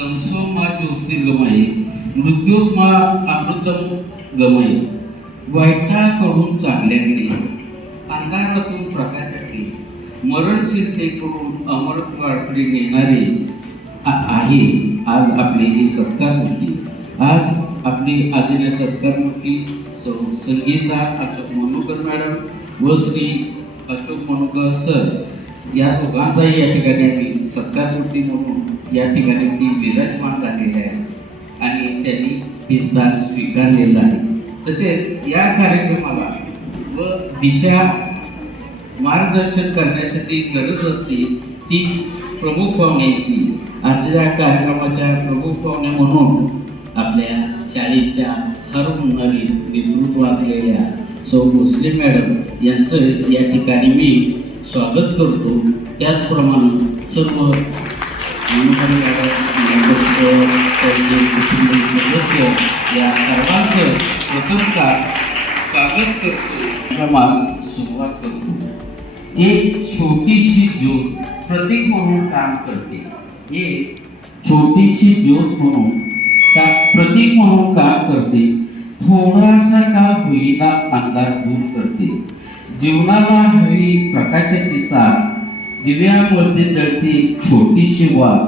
तमसो मा ज्योतिर्गमय मृत्युमा अमृतम गमय. वाईटाकडून चांगल्याकडे, अंधारातून प्रकाशाकडे, मरणशीलतेकडून अमरत्वाकडे नेणारे आहे आज आपली ही सत्कारमूर्ती. आज आपली आदरणीय सत्कारमूर्ती संगीता अशोक मनोकर मॅडम व श्री अशोक मनोकर सर या दोघांचाही या ठिकाणी आम्ही सत्कारमूर्ती म्हणून या ठिकाणी ती विराजमान झालेले आहे आणि त्यांनी ते स्थान स्वीकारलेलं आहे. तसेच या कार्यक्रमाला व दिशा मार्गदर्शन करण्यासाठी गरज असते ती प्रमुख पाहुण्यांची. आजच्या कार्यक्रमाच्या प्रमुख पाहुण्या म्हणून आपल्या शाळेच्या सर्व नवीन नेतृत्व असलेल्या सौ भोसले मॅडम यांचं या ठिकाणी मी स्वागत करतो. त्याचप्रमाणे सर्व सदस्य या सर्वांचं प्रथमतः स्वागत करतो. सुरुवात करतो. एक छोटीशी ज्योत प्रतीक म्हणून काम करते. एक छोटीशी ज्योत म्हणून प्रतीक म्हणून काम करते. थोडासा का होईना अंधार दूर करते. जीवनाला हवी प्रकाशाची साथ, दिव्यामध्ये जळते छोटीशी वाट,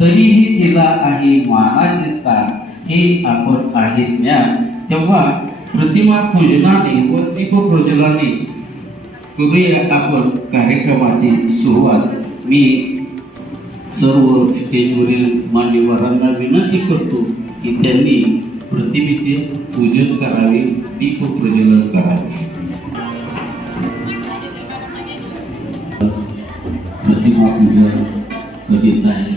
तरीही तिला आहे मानाचे स्थान. हे आपण आहे ज्ञान. तेव्हा प्रतिमा पूजनाने व दीप प्रज्वलनाने करूया आपण कार्यक्रमाची सुरुवात. मी सर्व स्टेजवरील मान्यवरांना विनंती करतो की त्यांनी प्रतिमेचे पूजन करावे, दीप प्रज्वलन करावे. प्रतिमा पूजन करीत आहे.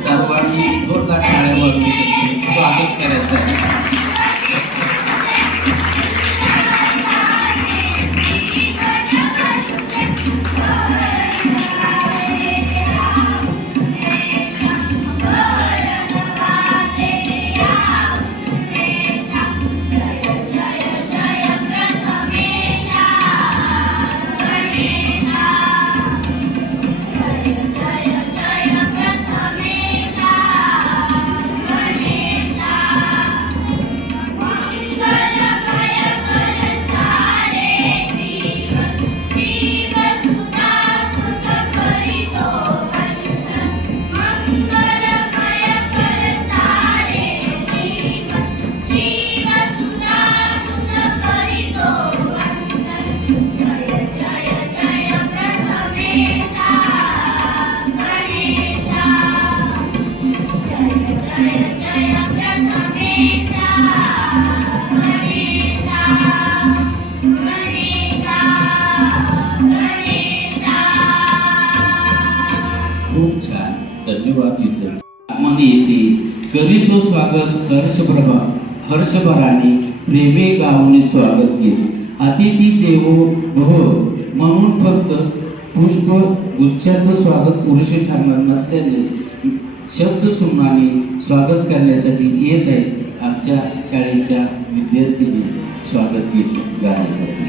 सर्वांनी जोरदार टाळ्यावर स्वागत करायचं. करीतो स्वागत हर्षभराने प्रेमे गाऊने स्वागत केले. अतिथी देवो भव म्हणून फक्त पुष्प गुच्छाचं स्वागत पुरुषी ठरणार नसल्याने शब्द सुमनाने स्वागत करण्यासाठी येत आहेत आमच्या शाळेच्या विद्यार्थ्यांनी स्वागत केले गाण्यासाठी.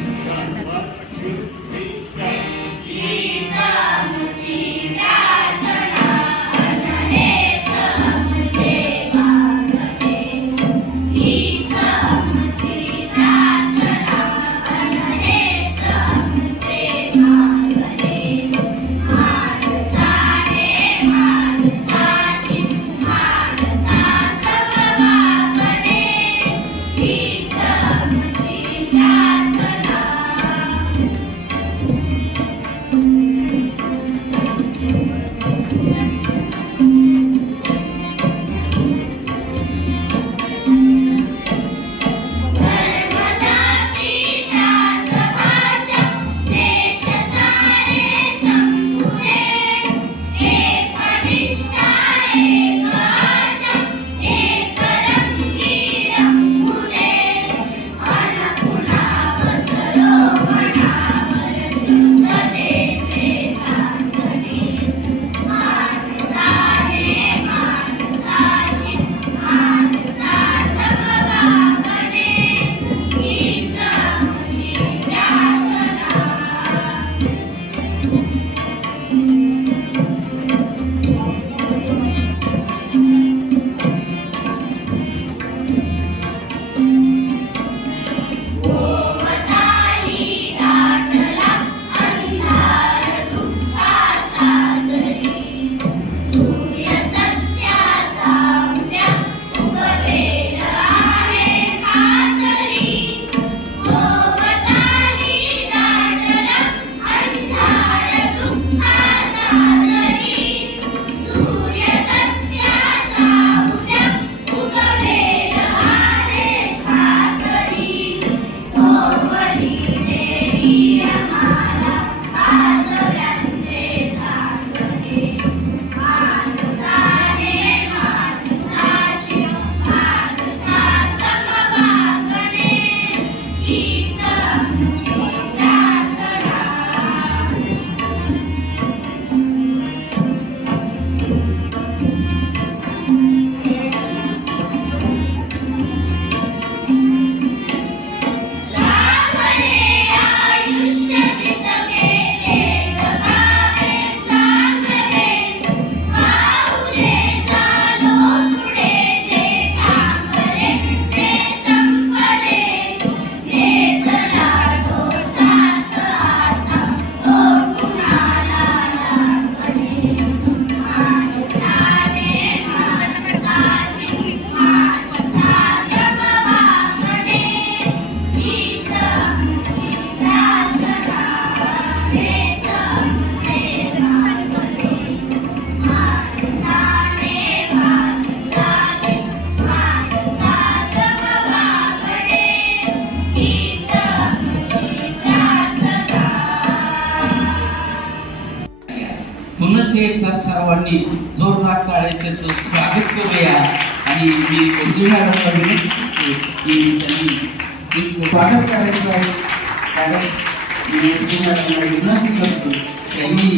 एकदा सर्वांनी जोरदार टाळ्यांचं स्वागत करूया. आणि मी मॅडमला विनंती करतो की त्यांनी स्वागत करायचं आहे. मॅडम मी मॅडमला विनंती करतो त्यांनी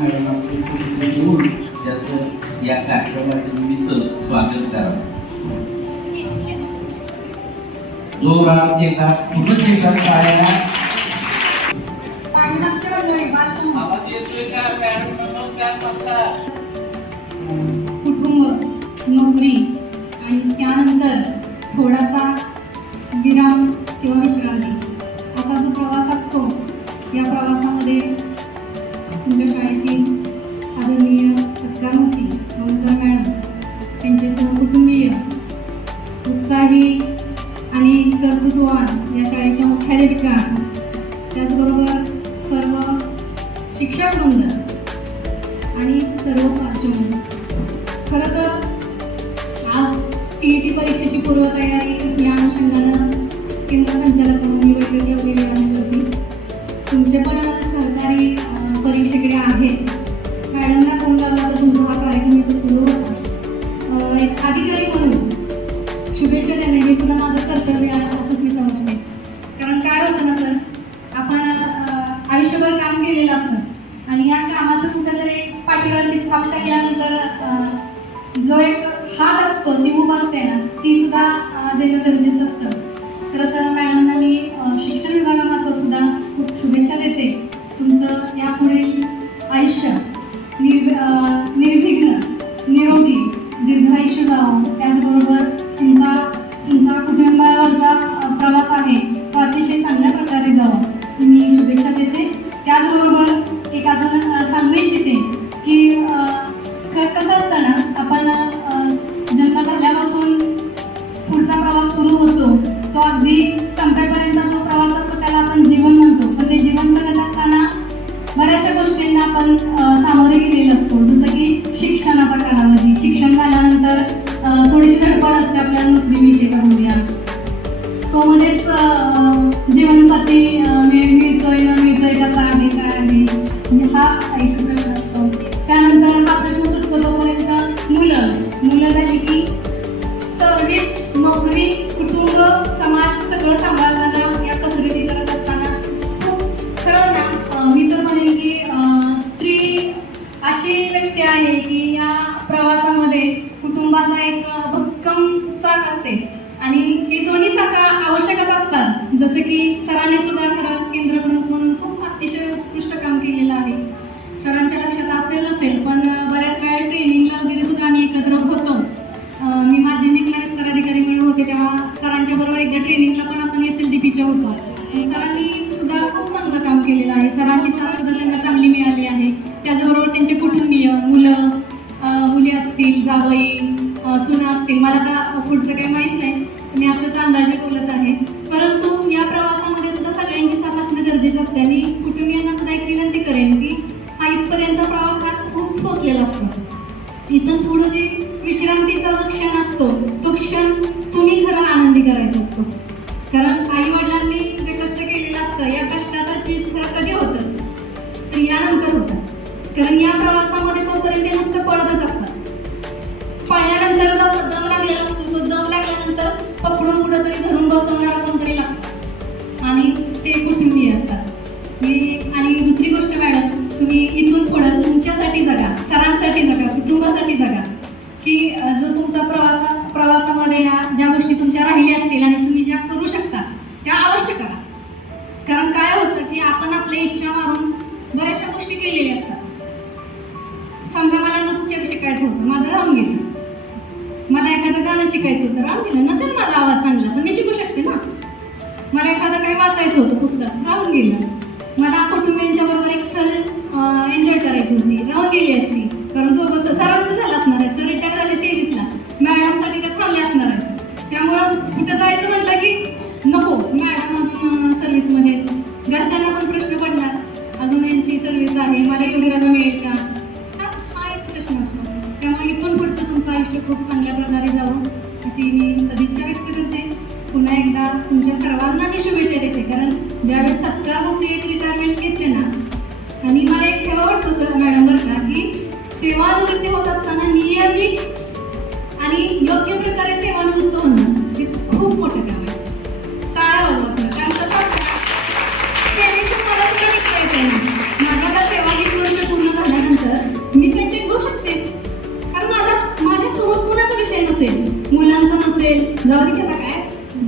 मॅडमला घेऊन त्याचं या कार्यक्रमाच्या निमित्त स्वागत करावं. जोरात एकदा पुन्हा एकदा टाळ्या. आवाज येतोय का मॅडम? नमस्कार म्हणतात. कुटुंब, नोकरी आणि त्यानंतर थोडासा विराम किंवा विश्रांती असा जो प्रवास असतो, या प्रवासामध्ये तुमच्या शाळेतील आदरणीय सत्कारमूर्ती ओंकार मॅडम त्यांचे सहकुटुंबीय उत्साही आणि कर्तृत्ववान या शाळेच्या मुख्याध्यापिका, त्याचबरोबर सर्व शिक्षक वृंद आणि सर्व प्राचार्य. खरं तर आज TET परीक्षेची पूर्वतयारी या अनुषंगानं केंद्र संचालक म्हणून मी वेगवेगळे करते. तुमचे पण सहकारी परीक्षेकडे आहेत. मॅडमना फोन लावला तर तुमचा हा कार्यक्रम इथं सुरू होता. अधिकारी म्हणून शुभेच्छा देणे हे सुद्धा माझं कर्तव्य आहे असंच मी समजते. कारण काय होतं ना सर, आपण आयुष्यभर काम केलेलं असतं आणि या कामाचं कुठेतरी पाठीवरती थांबता गेल्यानंतर जो एक हात असतो ती उभा असते ना, ती सुद्धा देणं गरजेचं असतं. खरं तर मॅडमना मी शिक्षण विभागामार्फत सुद्धा खूप शुभेच्छा देते. तुमचं यापुढे आयुष्य निर्विघ्न, निरोगी, दीर्घायुष्य जावं. त्याचबरोबर तुमचा कुटुंबावरचा प्रवास आहे तो अतिशय चांगल्या प्रकारे जावं मी शुभेच्छा देते. त्याचबरोबर एक अजून सांगू इच्छिते की कसं असतं ना, आपण जन्म झाल्यापासून पुढचा प्रवास सुरू होतो तो अगदी संपेपर्यंत जो प्रवास असतो त्याला आपण जीवन म्हणतो. पण ते जीवन जगत असताना बऱ्याचशा गोष्टींना आपण सामोरे गेलेलो असतो. जसं की शिक्षणाचा कालावधी, शिक्षण झाल्यानंतर थोडीशी धडपड असते आपल्याला नोकरी मिळते का बघूया, तो मध्येच जीवनसाथी मिळतोय न मिळतोय कसा आहे काय आहे हा एक प्रश्न असतो. त्यानंतर हा प्रश्न सुटतो तोपर्यंत मुलं झाली की सर्व्हिस, नोकरी, कुटुंब, समाज सगळं सांभाळताना या कसरती करत असताना खूप खरं ना, मी तर म्हणेन की स्त्री अशी व्यक्ती आहे की या प्रवासामध्ये कुटुंबाचा एक भक्कम चाक असते आणि हे दोन्ही चाका आवश्यकच असतात. जसं की सरांनी सुद्धा खरं केंद्र प्रमुख म्हणून खूप अतिशय उत्कृष्ट काम केलेलं आहे. सरांच्या लक्षात असेल नसेल पण बऱ्याच वेळा ट्रेनिंगला वगैरे सुद्धा आम्ही एकत्र होतो. मी माध्यमिकला विस्तार अधिकारी म्हणून होते तेव्हा सरांच्या बरोबर एकदा ट्रेनिंगला पण आपण SLDPच्या होतो. सरांनी सुद्धा खूप चांगलं काम केलेलं आहे. सरांची साथ सुद्धा त्यांना चांगली मिळाली आहे. त्याचबरोबर त्यांचे कुटुंबीय, मुली असतील, जावई, सुना असतील, मला आता पुढचं काही माहीत नाही, मी असंच अंदाजे बोलत आहे. परंतु या प्रवासामध्ये सुद्धा सगळ्यांची साथ असणं गरजेचं असते आणि कुटुंबियांना सुद्धा एक विनंती करेन की हा इथपर्यंत प्रवास हा खूप सोचलेला असतो. इथून पुढे जे विश्रांतीचा जो क्षण असतो तो क्षण तुम्ही खरं आनंदी करायचा असतो. कारण आई वडिलांनी जे कष्ट केलेलं असतं या कष्टाचं चीज खरं कधी होतं तर यानंतर होतं. कारण या प्रवासामध्ये तोपर्यंत ते नुसतं पळतच असतात. पळल्यानंतर जो दम लागलेला असतो तो दम लागल्यानंतर पकडून कुठं तरी धरून बसवणारा कोणतरी लागतं आणि ते कुटुंबीय असतात. आणि दुसरी गोष्ट मॅडम, तुम्ही इथून पुढं तुमच्यासाठी जगा, सरांसाठी जगा, कुटुंबासाठी जगा की जो तुमचा प्रवासामध्ये ज्या गोष्टी तुमच्या राहिल्या असतील आणि तुम्ही ज्या करू शकता त्या अवश्य करा. कारण काय होतं की आपण आपल्या इच्छा मारून बऱ्याचशा गोष्टी केलेल्या असतात. समजा मला नृत्य शिकायचं होतं, माझं राहून गेलं. मला एखादं गाणं शिकायचं होतं, राहून गेलं. नसेल माझा आवाज चांगला पण मी शिकू शकते ना. मला एखादं काही वाचायचं होतं पुस्तक, राहून गेलं. मला कुटुंबियांच्या बरोबर एक सर एन्जॉय करायची होती, राहून गेली असती. कारण तो सरांचं झालं असणार आहे. सर रिटायर झाले 23ला, मॅडमसाठी का थांबले असणार आहे. त्यामुळं कुठं जायचं म्हटलं की नको, मॅडम अजून सर्व्हिसमध्ये, घरच्यांना पण प्रश्न पडणार, अजून यांची सर्व्हिस आहे, मला एवढी रजा मिळेल का, हा एक प्रश्न असतो. त्यामुळे इथून पुढचं तुमचं आयुष्य खूप चांगल्या प्रकारे जावं अशी मी सदिच्छा व्यक्त करते. पुन्हा एकदा तुमच्या सर्वांना मी शुभेच्छा देते. कारण ज्यावेळेस सत्कारमुक्ती एक रिटायरमेंट घेतले ना, आणि मला एक ठेवा वाटतो सर मॅडम बरं का की सेवानिवृत्ती होत असताना नियमित आणि योग्य प्रकारे सेवानिवृत्त होणं हे खूप मोठं काम आहे. टाळा वाजवत नाही. कारण कसं असतं ना, सेवेतून मला सुद्धा निघता येते ना. माझ्या आता 27 वर्ष पूर्ण झाल्यानंतर मी पेन्शन घेऊ शकते. कारण माझ्यासोबत कुणाचा विषय नसेल, मुलांचा नसेल, जाऊ दे आता काय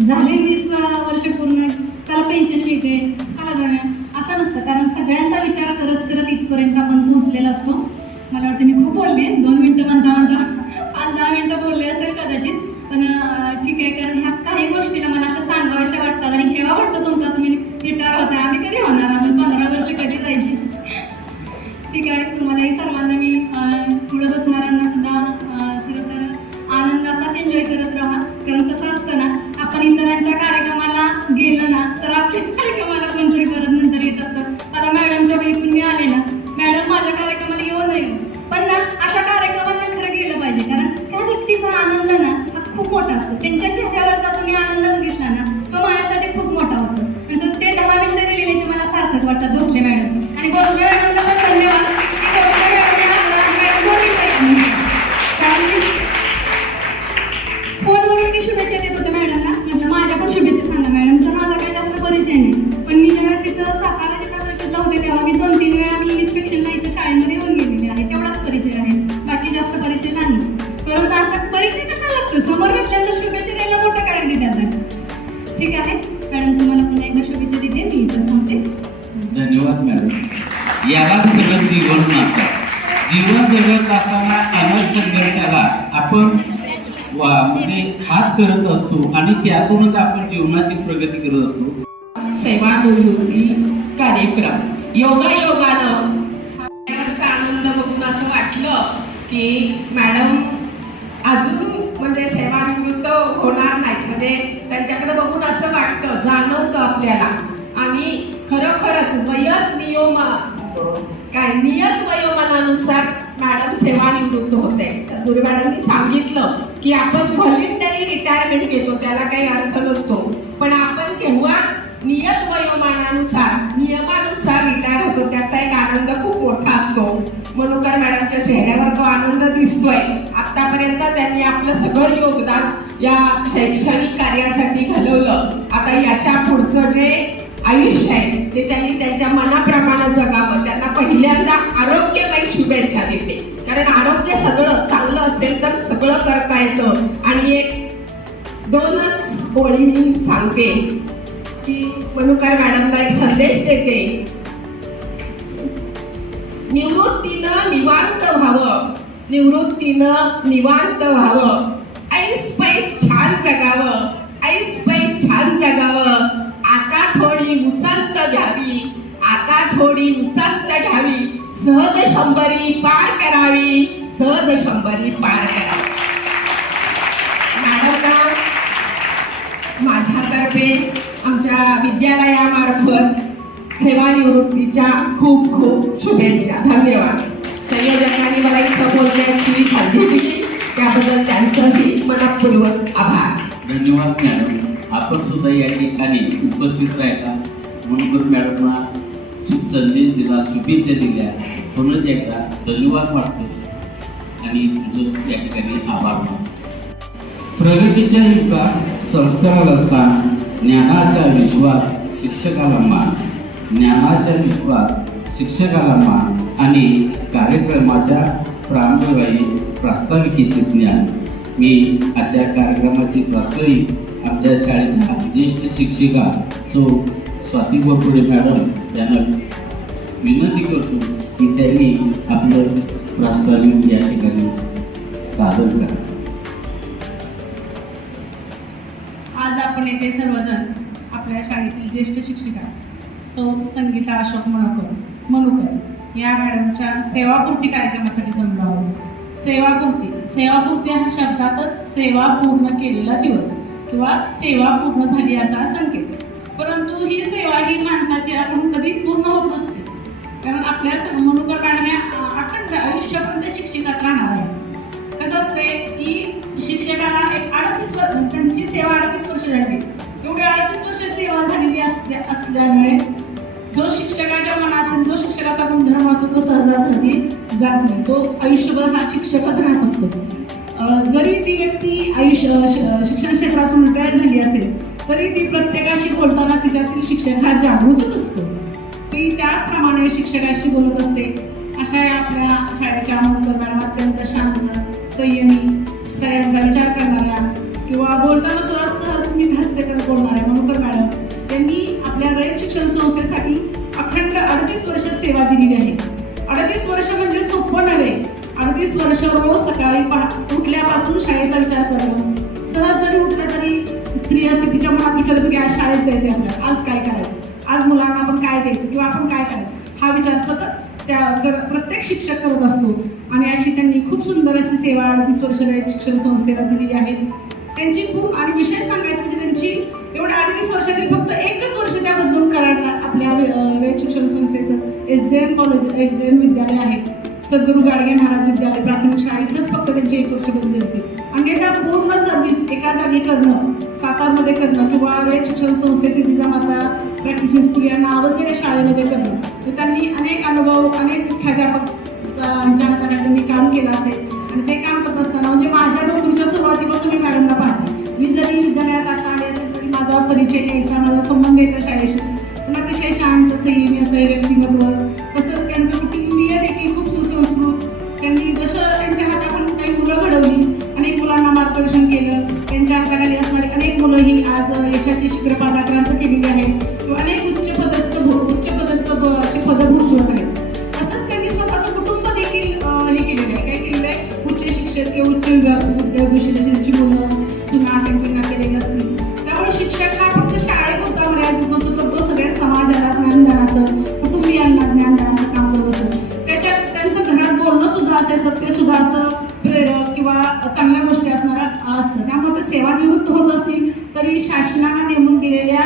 झाले 20 वर्ष पूर्ण, त्याला पेन्शन मिळते, चला जाऊया असं नसतं. कारण सगळ्यांचा विचार करत करत इथपर्यंत आपण पोहोचलेला असतो. मला वाटतं मी खूप बोलले, 2 मिनिटं म्हणता 5-10 मिनिटं बोलले असेल कदाचित, पण ठीक आहे. कारण ह्या काही गोष्टी ना मला अशा सांगाव्याशा वाटतात आणि ठेवा वाटतं तुमचा, तुम्ही रिटायर होताय, आम्ही कधी होणार, अजून 15 वर्ष कधी जायची. ठीक आहे. तुम्हालाही सर्वांना मी पुढे बसणाऱ्यांना सुद्धा खरं तर आनंदाचाच एन्जॉय करत राहा. कारण कसं असतं ना, आपण इतरांच्या कार्यक्रमाला गेलं ना तर आपल्या कार्यक्रमाला कोणतरी परत नंतर येत असतं. आता मॅडमच्या वेळीतून मी आले ना, मॅडम माझ्या कार्यक्रमाला येऊ नये, पण ना अशा कार्यक्रमांना खरं गेलं पाहिजे. कारण त्या व्यक्तीचा आनंद ना हा खूप मोठा असतो. त्यांच्या चेहऱ्यावरचा तुम्ही आनंद बघितला ना तो माझ्यासाठी खूप मोठा होतो. आणि ते 10 मिनिटं दिलेल्याचे मला सार्थक वाटतात. भोसले मॅडम आणि भोसले मॅडमला पण धन्यवाद की भोसले मॅडम मॅडम 2 मिनिटं कारण यालाच सगळं जीवन म्हणतात. जीवन जगत असताना अनेक संघर्षाला आपण म्हणजे हात करत असतो आणि त्यातूनच आपण जीवनाची प्रगती करत असतो. सेवानिवृत्ती कार्यक्रम योगायोगानं यावरचा आनंद बघून असं वाटलं की मॅडम अजून म्हणजे सेवानिवृत्त होणार नाही, म्हणजे त्यांच्याकडे बघून असं वाटतं, जाणवतं आपल्याला. आणि खरोखरच नियत वयोमानानुसार मॅडम सेवानिवृत्त होते. तर गुरु मॅडमनी सांगितलं की आपण व्हॉलेंटरी रिटायरमेंट घेतो, त्याला काही अर्थ नसतो, पण आपण जेव्हा नियत वयोमानानुसार नियमानुसार रिटायर होतो त्याचा एक आनंद खूप मोठा असतो. मनुकर मॅडमच्या चेहऱ्यावर तो आनंद दिसतोय. आतापर्यंत त्यांनी आपलं सगळं योगदान या शैक्षणिक कार्यासाठी घालवलं. आता याच्या पुढचं जे आयुष्य आहे ते त्यांनी त्यांच्या मनाप्रमाणे जगावं. त्यांना पहिल्यांदा आरोग्यमय शुभेच्छा देते, कारण आरोग्य सगळं चांगलं असेल तर सगळं करता येतं. आणि एक दोनच ओळी मी सांगते की मनुकर मॅडमला एक संदेश देते. निवृत्तीनं निवांत व्हावं, ऐस पैस छान जगावं, आता थोडी उसंत घ्यावी, सहज शंभरी पार करावी. मॅडमला माझ्यातर्फे आमच्या विद्यालयामार्फत सेवानिवृत्तीच्या खूप खूप शुभेच्छा. धन्यवाद. संयोजकांनी मला इथं बोलण्याची संधी दिली त्याबद्दल त्यांचंही मनपूर्वक आभार. धन्यवाद मॅडम. आपण सुद्धा या ठिकाणी उपस्थित राहिला, मनुकर मॅडमना संदेश दिला, शुभेच्छा दिल्या. पुन्हा एकदा धन्यवाद वाटतो आणि तुझं या ठिकाणी आभार मानतो. प्रगतीच्या युगात संस्काराला स्थान, ज्ञानाच्या विश्वात शिक्षकाला मान आणि कार्यक्रमाच्या प्राणवायू प्रास्ताविकेचे ज्ञान. मी आजच्या कार्यक्रमाची प्रास्ताविक आमच्या शाळेच्या ज्येष्ठ शिक्षिका सो स्वाती गोपुरे मॅडम यांना विनंती करतो की त्यांनी आपलं प्रास्ताविक या ठिकाणी सादर करा. आज आपण येथे सर्वजण आपल्या शाळेतील ज्येष्ठ शिक्षिका सौ संगीता अशोक मनुकर या मॅडमच्या सेवापूर्ती कार्यक्रमासाठी जमलो आहोत. सेवापूर्ती हा शब्दातच सेवा पूर्ण केलेला दिवस किंवा सेवा पूर्ण झाली असा संकेत. परंतु ही सेवा ही माणसाची आपण कधी पूर्ण होत नसते, कारण आपल्या मनुकर मॅडम या अखंड आयुष्यापर्यंत शिक्षिकाच राहणार आहे. कसं असते की शिक्षकाला एक 38 वर्ष त्यांची सेवा 38 वर्ष झाली. एवढी 38 वर्ष सेवा झालेली असल्यामुळे जो शिक्षकाच्या मनातील जो शिक्षकाचा गुणधर्म असतो तो सहजासहजी जात नाही. तो आयुष्यभर हा शिक्षकच राहत असतो. जरी ती व्यक्ती शिक्षण क्षेत्रातून रिटायर झाली असेल तरी ती प्रत्येकाशी बोलताना तिच्यातील शिक्षक हा जागृतच असतो. ती त्याचप्रमाणे शिक्षकाशी बोलत असते. अशा या आपल्या शाळेच्या मनुकर मॅडम अत्यंत शांत, संयमी, सगळ्यांचा विचार करणाऱ्या किंवा बोलताना सुद्धा सहस्मित हास्यकर बोलणाऱ्या मनुकर मॅडम त्यांनी आपल्या रयत शिक्षण संस्थेसाठी अखंड 38 वर्ष सेवा दिलेली आहे. 38 वर्ष म्हणजे सोपं नव्हे. 38 वर्ष रोज सकाळी उठल्यापासून शाळेचा विचार करणं. सहज जरी उठलं तरी स्त्री असते तिच्या मनात विचार होतो की आज शाळेत जायचं, आपल्याला आज काय करायचं, आज मुलांना आपण काय द्यायचं किंवा आपण काय करायचं, हा विचार सतत त्या प्रत्येक शिक्षक करत असतो. आणि अशी त्यांनी खूप सुंदर अशी सेवा 38 वर्ष रयत शिक्षण संस्थेला दिलेली आहे. त्यांची खूप आणि विशेष सांगायचं म्हणजे त्यांची एवढ्या 38 वर्षातील फक्त एकच वर्ष त्या बदलून करायला आपल्या रयत शिक्षण संस्थेचं SJM कॉलेज SJM विद्यालय आहे, सद्गुरू गाडगे महाराज विद्यालय प्राथमिक शाळा, इथंच फक्त त्यांची 1 वर्ष बदली होती. आणि त्या पूर्ण सर्व्हिस एका जागी करणं, सातारमध्ये करणं किंवा रयत शिक्षण संस्थेतील जिजामाता प्रॅक्टिस स्कूल या नावाजलेल्या शाळेमध्ये करणं, तर त्यांनी अनेक अनुभव, अनेक मुख्याध्यापकांच्या हाताने त्यांनी काम केलं असेल. आणि ते काम करत असताना म्हणजे माझ्या नोकरीच्या सुरुवातीपासून मी मॅडमला पाहते. मी जरी विद्यालयात आता आले असेल तरी माझा परिचय यायचा, माझा संबंध यायचा शाळेशी. पण अतिशय शांत, संयमी असं व्यक्तिमत्व, तसंच त्यांचं कुटुंबीय देखील खूप सुसंस्कृत. त्यांनी जसं त्यांच्या हाताखाली काही मुलं घडवली, अनेक मुलांना मार्गदर्शन केलं. त्यांच्या हाताखाली असणारी अनेक मुलं ही आज यशाची शिखरपादाक्रांत केलेली आहेत किंवा अनेक उच्च पदस्थ अशी पदं भूषवत आहेत. तरी शासनाने नेमून दिलेल्या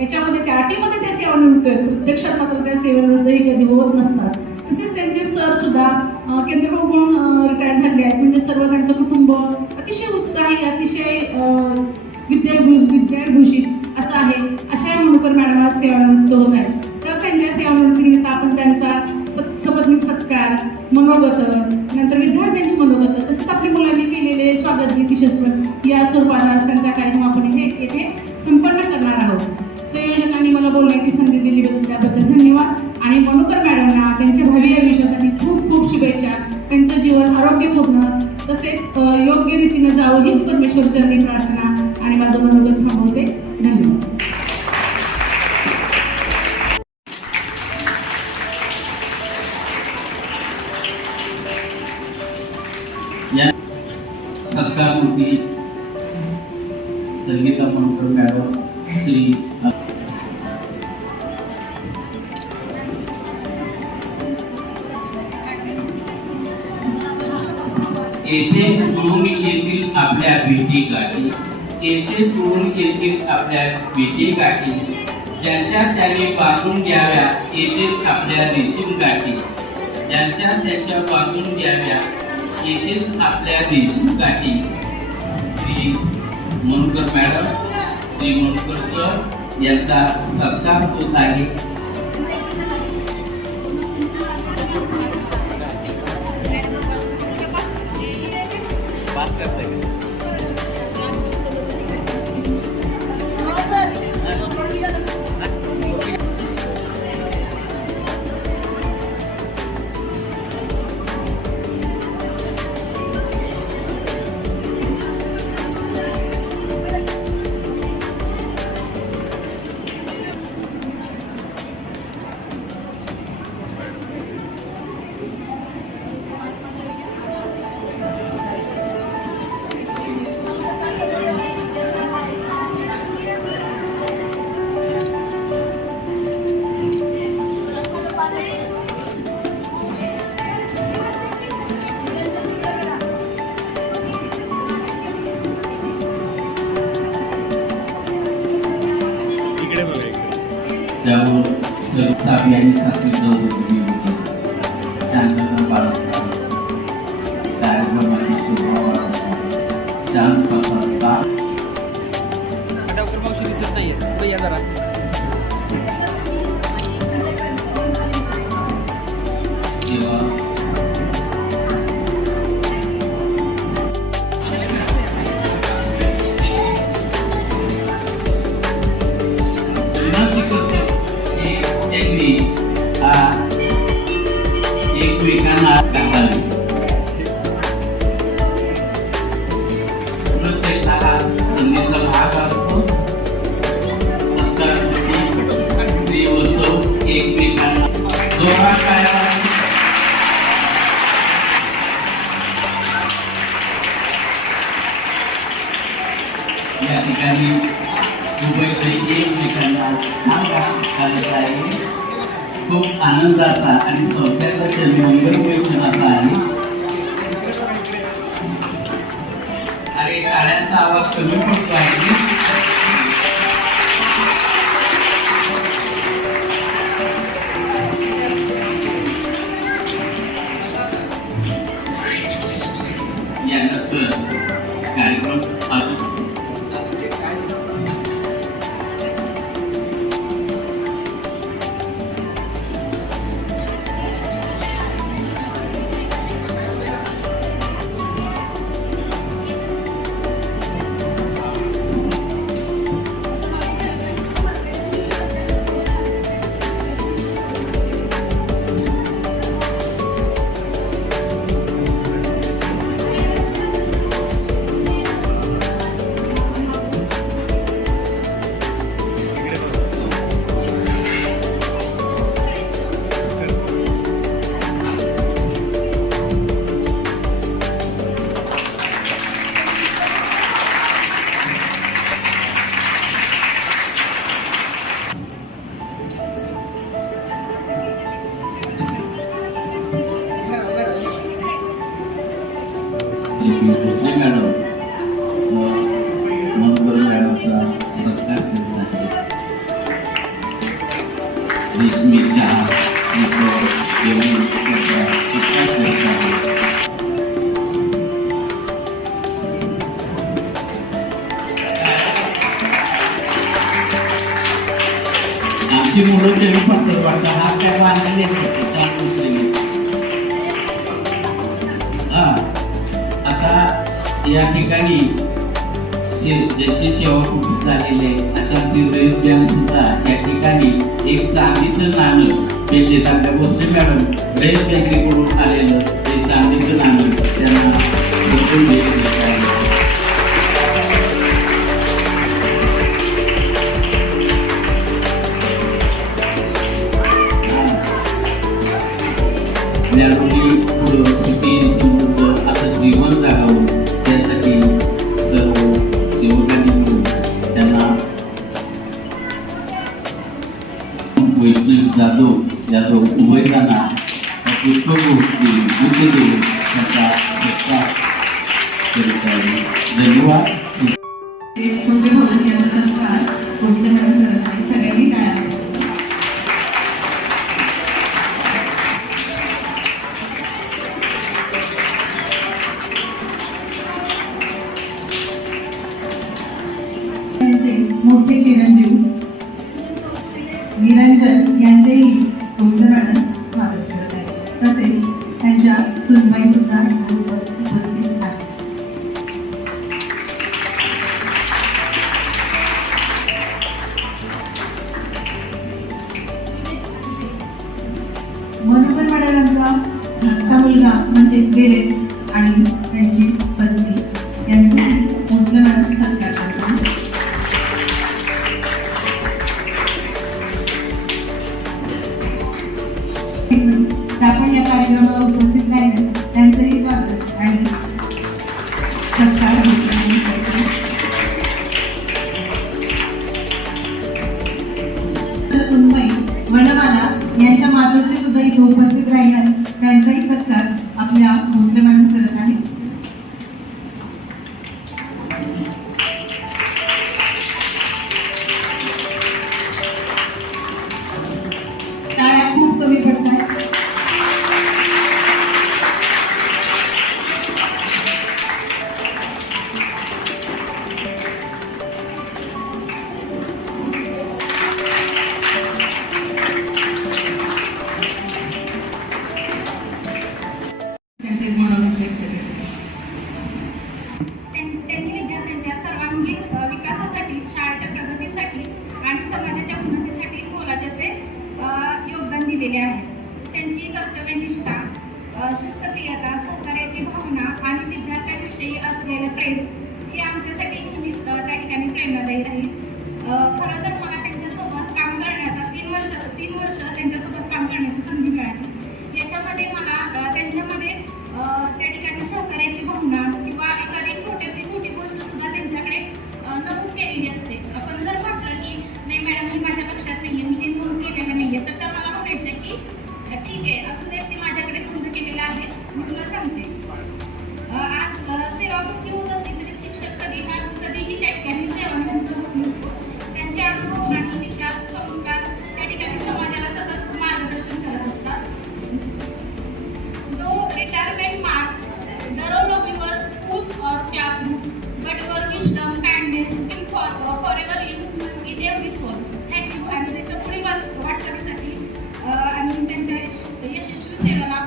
याच्यामध्ये त्या अटीमध्ये त्या सेवानिवृत्त आहेत. प्रत्यक्षात मात्र त्या सेवानिवृत्त हे कधी होत नसतात. तसेच त्यांचे सर सुद्धा केंद्र म्हणून रिटायर झाले आहेत. म्हणजे सर्व त्यांचं कुटुंब अतिशय उत्साही, अतिशय विद्याभूषित असं आहे. अशा मनुकर मॅडम आज सेवानिवृत्त होत आहेत. तर त्यांच्या सेवानिवृत्तीनिमित्त आपण त्यांचा सपत्नीक सत्कार, मनोगत, नंतर विद्यार्थ्यांची मनोगत, तसेच आपल्या मुलांनी केलेले स्वागत गीत यशस्वी या स्वरूपात आज त्यांचा कार्यक्रम आपण येथे संपन्न करणार आहोत. संयोजकांनी मला बोलण्याची संधी दिली त्याबद्दल धन्यवाद. आणि मनुकर मॅडमना त्यांच्या भावी आयुष्यासाठी खूप खूप शुभेच्छा. त्यांचं जीवन आरोग्यपूर्ण तसेच योग्य रीतीने जावं हीच परमेश्वर चरणी प्रार्थना आणि माझं मनोगत थांबवते. धन्यवाद. या सत्कारमूर्ती संगीता मनुकर मॅडम श्री येथे जुळून येतील आपल्या भेटी गाठी, येथे जुळून येतील आपल्या भेटी गाठी, ज्यांच्या त्याने बांधून घ्याव्या येथेच आपल्या रेशीम गाठी, ज्यांच्या त्याच्या बांधून घ्याव्या येथेच आपल्या रेशीम गाठी. श्री मनुकर मॅडम, श्री मनुकर सर यांचा सत्कार होत आहे. त्यावर सावी आणि सात्विक जोडली होती. शांतता पाळता कार्यक्रमाची शोभा शांतता डॉक्टर मावशी दिसत नाहीये या जरा सेवा एकमेकांना टाकावी. हा संधीचा भाग असतो. श्री उत्सव एकमेकांना जोरा काढावा. या ठिकाणी दुबईत एकमेकांना आहे. खूप आनंदाचा आणि सौख्याचा मंगलमय क्षणाचा आहे. अरे टाळ्यांचा आवाज कमी पडतो आहे. यानंतर कार्यक्रम अशी मुलं तरी फक्त वाटतं हा काय बांधलेले आता या ठिकाणी ज्यांची सेवा कुठे झालेली आहे अशा आमची रयत सुद्धा या ठिकाणी एक चांदीचं नाणं भेटले आपल्या भोसले मॅडम रयत बँकेकडून आलेलं ते चांदीचं नाणं त्यांना भेटून भेटलेलं आहे. मॅडमनी पुढं सुखी समृद्ध असं जीवन जगावं त्यासाठी सर्व सेवकांनी मिळून त्यांना वैष्णव जाधव उभयताना पुष्पगोष्ठी बुद्ध देऊन त्याचा सत्कार करीत आहे. धन्यवाद. छोटे भाऊ यांचा सत्कार भोसले मॅडम करत आहे. सगळ्यांनी टाळ्या वाजवा. मोठे चिरंजीव निरंजन यांचेही भोसले मॅडम स्वागत करत आहे. तसेच त्यांच्या सुनबाई सुद्धा उपस्थित आहेत. मनुकर मॅडमांचा धाकटा मुलगा म्हणजेच गेले आणि त्यांची पत्नी यांचाही भोसले मॅडम सत्कार करतात. आपण या कार्यक्रमाला उपस्थित राहिले त्यांचंही स्वागत आणि सत्कार सुनबाई वनमाला यांच्या मातोश्री सुद्धा इथे उपस्थित राहिल्या त्यांचाही सत्कार आपल्या भोसले मॅडम करत आहेत. टाळ्या खूप कमी पडतात. त्यांचे मनोगत व्यक्त करते. त्यांनी विद्यार्थ्यांच्या सर्वांगीण विकासासाठी, शाळेच्या प्रगतीसाठी आणि समाजाच्या उन्नतीसाठी मोलाचे असे योगदान दिलेले आहे. त्यांची कर्तव्यनिष्ठा, शिस्तप्रियता, सहकार्याची भावना आणि विद्यार्थ्यांविषयी असलेलं प्रेम हे आमच्यासाठी नेहमीच त्या ठिकाणी प्रेरणादायी राहील. खरं तर मला त्यांच्यासोबत काम करण्याचा 3 वर्ष त्यांच्यासोबत काम करण्याची संधी मिळाली. याच्यामध्ये मला त्यांच्यामध्ये त्या ठिकाणी सहकार्याची भावना किंवा एखादी छोटी गोष्ट सुद्धा त्यांच्याकडे नमूद केलेली असते. आपण जर म्हटलं की नाही मॅडम ही माझ्या लक्षात नाहीये, मी हे नोंद केलेलं नाहीये, तर त्या मला म्हणायचे की ठीक आहे असू दे, ते माझ्याकडे नोंद केलेलं आहे, मी तुला सांगते. आज सेवामुक्ती होत असली तरी शिक्षक कधीही त्या ठिकाणी सेवानिवृत्त होत नसतो. त्यांचे अनुभव आणि विचार, संस्कार त्या ठिकाणी समाजाला सतत मार्गदर्शन करत असतात. Retirement marks the role of your school or classroom, but your wisdom, kindness will forever live in every soul. Thank you. आणि त्याच्या पुढील वाटचालीसाठी आणि त्यांच्या यशस्वी सेवेला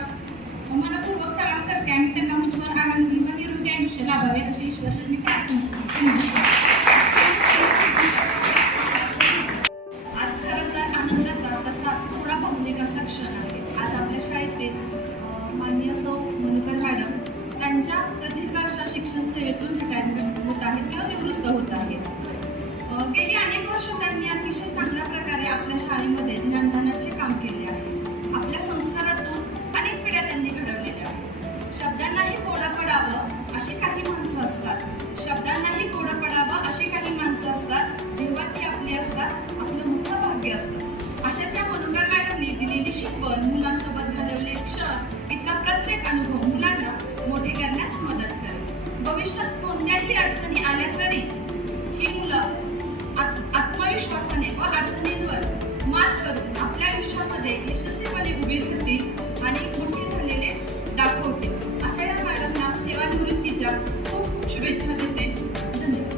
मनपूर्वक सलाम करते आणि त्यांना उज्ज्वल, आनंदी व निरोगी आयुष्य लाभावे अशी ईश्वराची प्रार्थना करते. आज खरं तर आनंदाचा तसाच थोडा भावनिक असा क्षण आहे. आज आपल्या शाळेतील माननीय सौ मनुकर मॅडम त्यांच्या प्रदीर्घ अशा शिक्षण सेवेतून रिटायरमेंट होत आहेत किंवा निवृत्त होत आहेत. गेली अनेक वर्ष त्यांनी अतिशय चांगल्या प्रकारे आपल्या शाळेमध्ये ज्ञानदानाचे काम केले आहे. आपल्या संस्कारातून अनेक पिढ्या त्यांनी घडवलेल्या आहेत. शब्दांनाही कोडं पडावं अशी काही माणसं असतात. शब्दांनाही कोडं पडावं अशी काही माणसं असतात. जेव्हा ती आपली असतात आपलं मोठं भाग्य असतं. अशाच्या मनुकर मॅडमनी दिलेली शिकवण, मुलांसोबत घालवलेले क्षण, इथला प्रत्येक अनुभव मुलांना मोठे करण्यास मदत करेल. भविष्यात कोणत्याही अडचणी आल्या तरी ही मुलं आत्मविश्वासाने व अडचणींवर मात करून आपल्या आयुष्यामध्ये यशस्वीपणे उभी राहतील आणि मोठे झालेले दाखवतील. अशा या मॅडमना सेवानिवृत्तीच्या खूप खूप शुभेच्छा देते. धन्यवाद.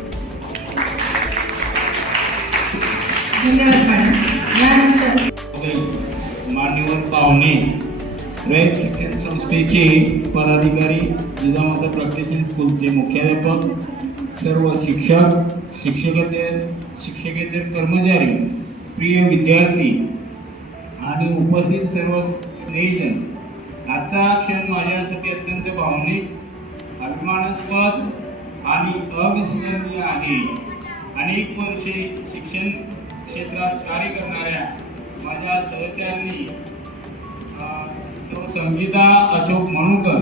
धन्यवाद मॅडम. यानंतर मान्यवर पाहुणे, रयत शिक्षण संस्थेचे पदाधिकारी, जिजामाता प्रॅक्टिसिंग स्कूलचे मुख्याध्यापक, सर्व शिक्षक, शिक्षकेतर कर्मचारी, प्रिय विद्यार्थी आणि उपस्थित सर्व स्नेहीजन, आजचा क्षण माझ्यासाठी अत्यंत भावनिक, अभिमानास्पद आणि अविस्मरणीय आहे. अनेक वर्षे शिक्षण क्षेत्रात कार्य करणाऱ्या माझ्या सहचारिणी संगीता अशोक मनुकर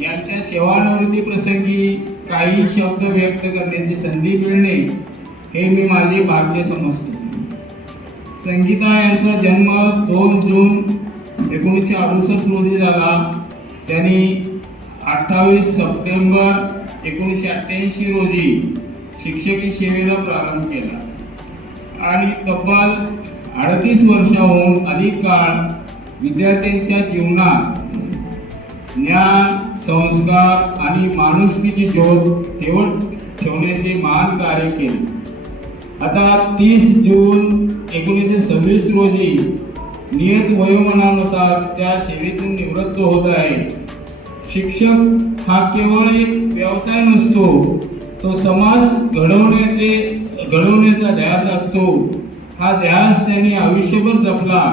यांच्या सेवानिवृत्ती प्रसंगी काही शब्द व्यक्त करण्याची संधी मिळणे हे मी माझे भाग्य समजतो. संगीता यांचा जन्म 2 जून 1968 रोजी झाला. त्यांनी 28 सप्टेंबर 1988 रोजी शिक्षकी सेवेला प्रारंभ केला आणि तब्बल 38 वर्षाहून अधिक काळ विद्यार्थ्यांच्या जीवनात ज्ञान, संस्कार आणि माणुसकीची ज्योत तेवढ ठेवण्याचे महान कार्य केले. आता 30 जून 1926 रोजी नियत वयोमानानुसार त्या सेवेतून निवृत्त होत आहे. शिक्षक हा केवळ एक व्यवसाय नसतो, तो समाज घडवण्याचा ध्यास असतो. हा ध्यास त्यांनी आयुष्यभर जपला.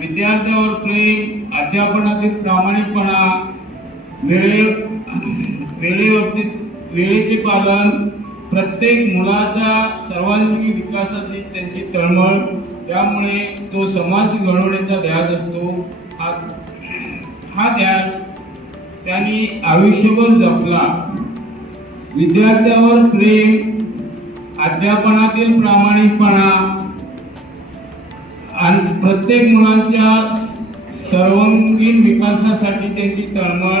विद्यार्थ्यावर प्रेम, अध्यापनातील प्रामाणिकपणा, वेळेचे पालन, प्रत्येक मुलाच्या सर्वांगीण विकासाची त्यांची तळमळ, त्यामुळे तो समाज घडवण्याचा ध्यास असतो. हा ध्यास त्यांनी आयुष्यभर जपला. विद्यार्थ्यावर प्रेम, अध्यापनातील प्रामाणिकपणा आणि प्रत्येक मुलांच्या सर्वांगीण विकासासाठी त्यांची तळमळ,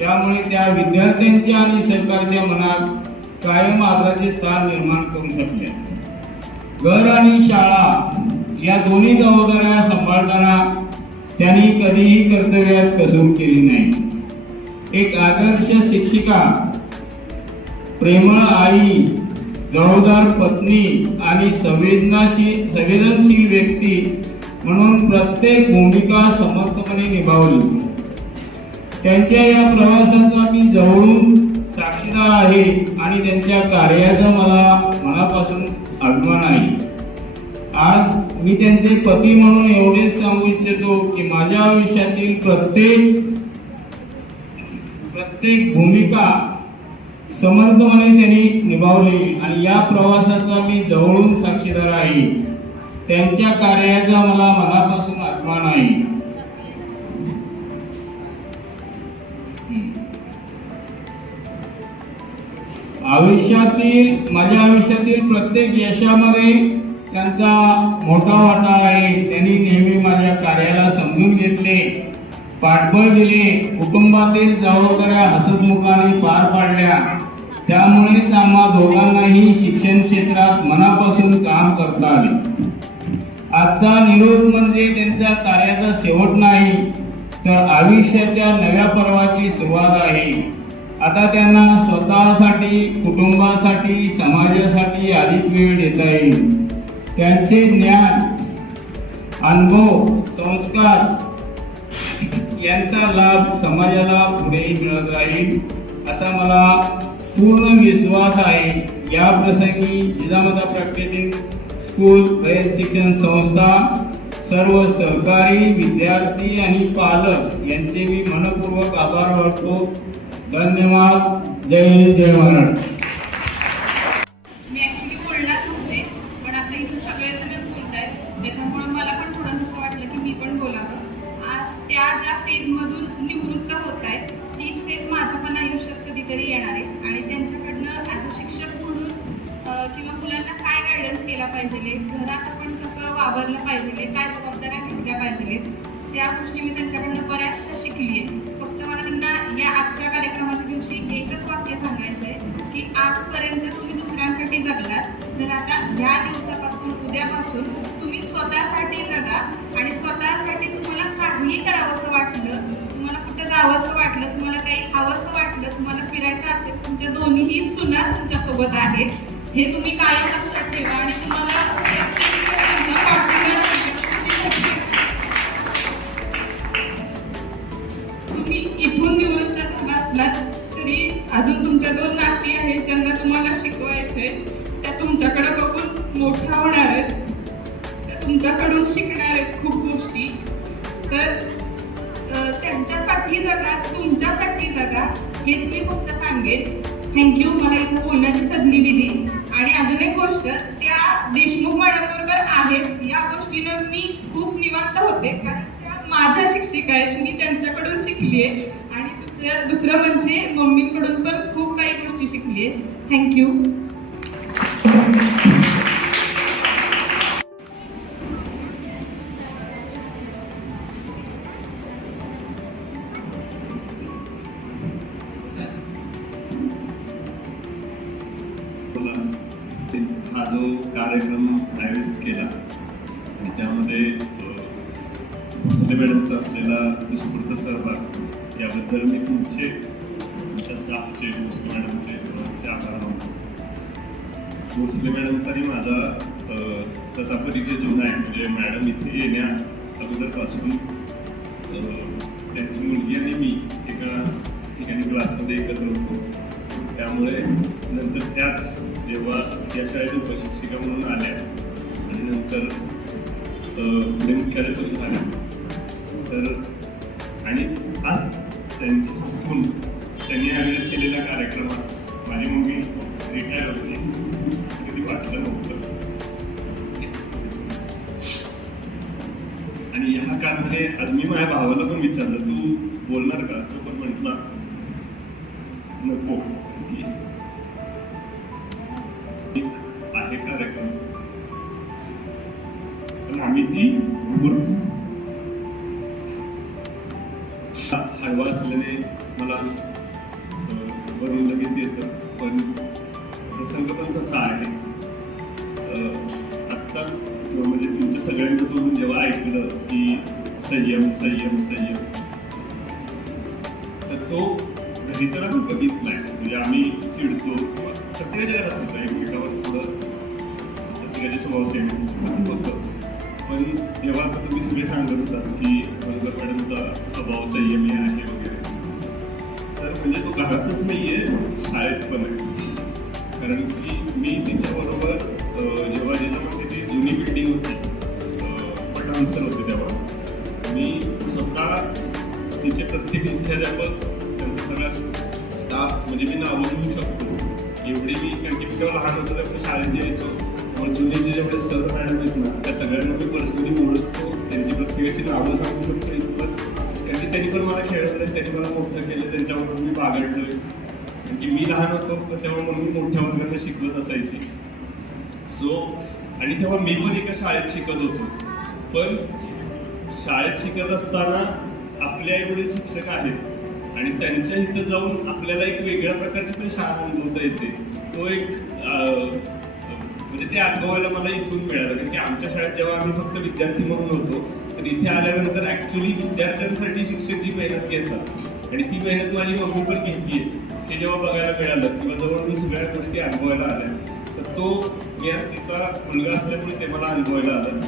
यामुळे त्या विद्यार्थ्यांच्या आणि सरकारच्या मनात कायम आदराचे स्थान निर्माण करू शकले. घर आणि शाळा या दोन्ही जबाबदाऱ्या सांभाळताना त्यांनी कधीही कर्तव्यात कसूर केली नाही. एक आदर्श शिक्षिका, प्रेमळ आई, जबाबदार पत्नी आणि संवेदनशील व्यक्ती म्हणून प्रत्येक भूमिका समर्थपणे निभावली. त्यांच्या या प्रवासाचा मी जवळून साक्षीदार आहे आणि त्यांच्या कार्याचा मला मनापासून अभिमान आहे. आज मी त्यांचे पती म्हणून एवढेच सांगू इच्छितो की माझ्या आयुष्यातील प्रत्येक भूमिका समर्थपणे त्यांनी निभावली आणि या प्रवासाचा मी जवळून साक्षीदार आहे. त्यांच्या कार्याचा मला मनापासून अभिमान आहे. माझ्या आयुष्यातील प्रत्येक यशामध्ये त्यांचा मोठा वाटा आहे. त्यांनी नेहमी माझ्या कार्याला समजून घेतले, पाठबळ दिले, कुटुंबातील जबाबदाऱ्या हसतमुखाने पार पाडल्या. त्यामुळेच आम्हा दोघांनाही शिक्षण क्षेत्रात मनापासून काम करता आले. आजचा निरोप म्हणजे त्यांच्या कार्याचा शेवट नाही, तर आयुष्याच्या नव्या पर्वाची सुरुवात आहे. आता त्यांना स्वतःसाठी, कुटुंबासाठी, समाजासाठी अधिक वेळ देता येईल. त्यांचे ज्ञान, अनुभव, संस्कार यांचा लाभ समाजाला पुढेही मिळत राहील असा मला पूर्ण विश्वास आहे. या प्रसंगी जिजामाता प्रॅक्टिसिंग स्कूल, रयत शिक्षण संस्था, सर्व सहकारी, विद्यार्थी आणि पालक यांचे मी मनपूर्वक आभार मानतो. धन्यवाद. जय हिंद, जय महाराष्ट्र. मी ॲक्च्युली बोलणार नव्हते, पण आता इथे सगळेजणच बोलत आहेत, त्याच्यामुळे मला पण थोडं असं वाटलं की मी पण बोलावं. आज त्या ज्या फेजमधून निवृत्त होत आहेत, तीच फेज माझ्या पण आयुष्यात कधीतरी येणार आहे आणि त्यांच्याकडनं ॲज अ शिक्षक म्हणून किंवा मुलांना काय गायडन्स केला पाहिजे, घरात आपण कसं वावरलं पाहिजे, काय जबाबदाऱ्या घेतल्या पाहिजे, त्या गोष्टी मी त्यांच्याकडनं बऱ्याचशा शिकली आहे. फक्त मला त्यांना या आजच्या कार्यक्रमाच्या दिवशी एकच वाक्य सांगायचं आहे की आजपर्यंत तुम्ही दुसऱ्यांसाठी जगलात, तर आता ह्या दिवसापासून, उद्यापासून तुम्ही स्वतःसाठी जगा आणि स्वतःसाठी तुम्हाला काहीही करावंसं वाटलं, तुम्हाला कुठं जावंसं वाटलं, तुम्हाला काही हवंसं वाटलं, तुम्हाला फिरायचं असेल, तुमच्या दोन्हीही सुना तुमच्यासोबत आहेत, हे तुम्ही कायम लक्षात ठेवा आणि तुम्हाला तुमच्या 2 नाती आहेत ज्यांना तुम्हाला शिकवायचंय, त्या तुमच्याकडे बघून मोठ्या होणार आहेत, त्या तुमच्याकडून शिकणार आहेत खूप गोष्टी. तर त्यांच्यासाठी जगा, तुमच्यासाठी जगा, हेच मी फक्त सांगेन. थँक्यू मला इथं बोलण्याची संधी दिली. आणि अजून एक गोष्ट, त्या देशमुख मॅडम बरोबर आहेत या गोष्टीनं मी खूप निवांत होते, कारण त्या माझ्या शिक्षिका आहेत, मी त्यांच्याकडून शिकली आहे. आणि दुसरं म्हणजे मम्मीकडून पण खूप काही गोष्टी शिकली आहे. थँक्यू. हा जो कार्यक्रम आयोजित केला आणि त्यामध्ये भोसले मॅडमचा असलेला उत्स्फूर्त सहभाग याबद्दल मी तुमच्या स्टाफचे, भोसले मॅडमचे सर्वांचे आभार मानतो. भोसले मॅडमचाही माझा तसा परिचय जुना आहे. म्हणजे मॅडम इथे येण्या अगोदरपासून त्यांची मुलगी आणि मी एका ठिकाणी क्लासमध्ये एकत्र होतो. त्यामुळे नंतर त्याच जेव्हा या शाळेत उपशिक्षिका म्हणून आल्या आणि नंतर पुढे मुख्याध्यापक झाल्या, तर आणि आज त्यांच्यातून त्यांनी आयोजित केलेल्या कार्यक्रमात माझी मम्मी रिटायर होती, कधी वाटलं नव्हतं. आणि ह्या कारणाने आज मी माझ्या भावाला पण विचारलं, तू बोलणार का? तो पण म्हटला नको, आहे कार्यक्रम, पण आम्ही ती हळवा असल्याने मला वरून लगेच येतं, पण प्रसंग पण तसा आहे. आत्ताच म्हणजे तुमच्या सगळ्यांचं बोलून जेव्हा ऐकलं की संयम संयम संयम, तर तो घरी तर आम्ही बघितलाय. म्हणजे आम्ही चिडतो किंवा प्रत्येकाच्या घरात होतं, एकमेकावर थोडं प्रत्येकाचे स्वभाव सेम होतं. पण जेव्हा आता तुम्ही सगळे सांगत होतात की मनोकर मॅडमचा स्वभाव संयमी आहे वगैरे, तर म्हणजे तो घरातच नाहीये, शाळेत पण आहे. कारण की मी तिच्याबरोबर जेव्हा जिच्यामध्ये ती जुनी बिल्डिंग होती, पठाणसर होते, तेव्हा मी स्वतः तिचे प्रत्येक मुख्याध्यापक, त्यांचा सगळा स्टाफ, म्हणजे मी नावं घेऊ शकतो एवढी मी, कारण की मी तेव्हा लहान होतो त्यामुळे शाळेत यायचो. त्यामुळे जुने जेवढे सर मॅडम आहेत ना, त्या सगळ्यांना मी पर्सनली ओळखतो, त्यांची प्रत्येकाची नावं सांगू शकतो इतपत. कारण की त्यांनी पण मला खेळवलं, त्यांनी मला मोठं केलं, त्यांच्याबरोबर मी बागडलोय. कारण की मी लहान होतो तेव्हा मम्मी मोठ्या वर्गाने शिकवत असायची. सो आणि तेव्हा मी पण एका शाळेत शिकत होतो. पण शाळेत शिकत असताना आपले आई वडील शिक्षक आहेत आणि त्यांच्या इथं जाऊन आपल्याला एक वेगळ्या प्रकारची पण शाळा अनुभवता येते. तो एक म्हणजे ते अनुभवायला मला इथून मिळालं. कारण की आमच्या शाळेत जेव्हा आम्ही फक्त विद्यार्थी म्हणून होतो, तर इथे आल्यानंतर ऍक्च्युली विद्यार्थ्यांसाठी शिक्षक जी मेहनत घेतात आणि ती मेहनत माझी मम्मी पण घेतलीये, हे जेव्हा बघायला मिळालं किंवा जवळ मी सगळ्या गोष्टी अनुभवायला आल्या, तर तो मी आज तिचा मुलगा असल्यामुळे ते मला अनुभवायला आलं,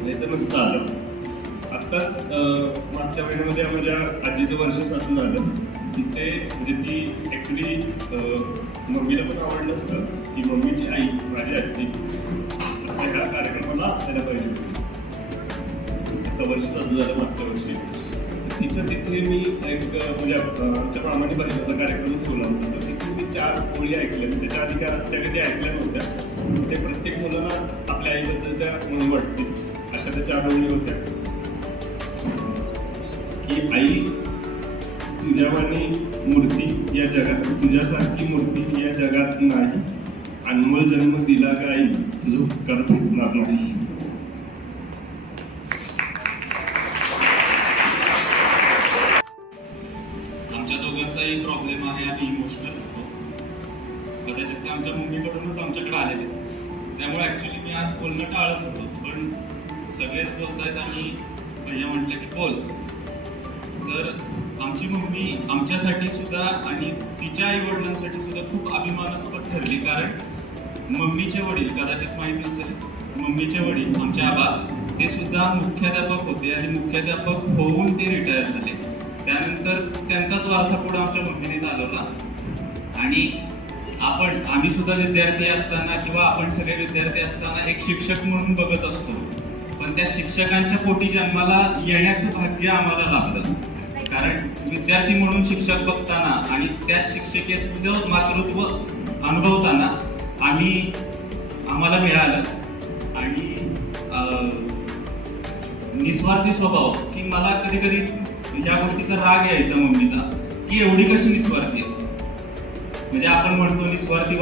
नाही तर नसतं आलं. आत्ताच मागच्या महिन्यामध्ये माझ्या आजीचं वर्ष साजरं झालं. तिथे म्हणजे ती ऍक्च्युली मम्मीला पण आवडलं असतं की मम्मीची आई, माझी आजी ह्या कार्यक्रमाला असायला पाहिजे. आता वर्ष साजरं झालं मागच्या वर्षी. तिचं तिथे मी एक म्हणजे आमच्या मामाने बहिणीचा कार्यक्रम ठेवला होता, तर तिथे मी 4 ओळी ऐकल्या. मी त्याच्या आधी त्या कधी ऐकल्या नव्हत्या. ते प्रत्येक मुलांना आपल्या आईबद्दल त्या म्हणून वाटते, अशा त्या 4 ओळी होत्या की आई, तुझ्यावानी मूर्ती या जगात, तुझ्यासारखी मूर्ती या जगात नाही, अनमोल जन्म दिला का आई, तुझं उपकार फेकणार नाही. आमच्या दोघांचाही प्रॉब्लेम आहे, आम्ही इमोशनल होतो. कदाचित ते आमच्या मम्मीकडूनच आमच्याकडे आलेले, त्यामुळे ऍक्च्युली मी आज बोलणं टाळत होतो. पण सगळेच बोलतायत आणि भैया म्हटलं की बोल. तर आमची मम्मी आमच्यासाठी सुद्धा आणि तिच्या आई वडिलांसाठी सुद्धा खूप अभिमानास्पद ठरली. कारण मम्मीचे वडील, कदाचित माहीत नसेल, मम्मीचे वडील आमचे आबा, ते सुद्धा मुख्याध्यापक होते आणि मुख्याध्यापक होऊन ते रिटायर झाले. त्यानंतर त्यांचाच वारसा पुढे आमच्या मम्मीने चालवला आणि आम्ही सुद्धा विद्यार्थी असताना किंवा आपण सगळे विद्यार्थी असताना एक शिक्षक म्हणून बघत असतो, पण त्या शिक्षकांच्या पोटी जन्माला येण्याचं भाग्य आम्हाला लाभलं. कारण विद्यार्थी म्हणून शिक्षक बघताना आणि त्याच शिक्षकेतलं मातृत्व अनुभवताना आम्हाला मिळालं. आणि निस्वार्थी स्वभाव, की मला कधी कधी या गोष्टीचा राग यायचा मम्मीचा, की एवढी कशी निस्वार्थी आहे. म्हणजे आपण म्हणतो निस्वार्थी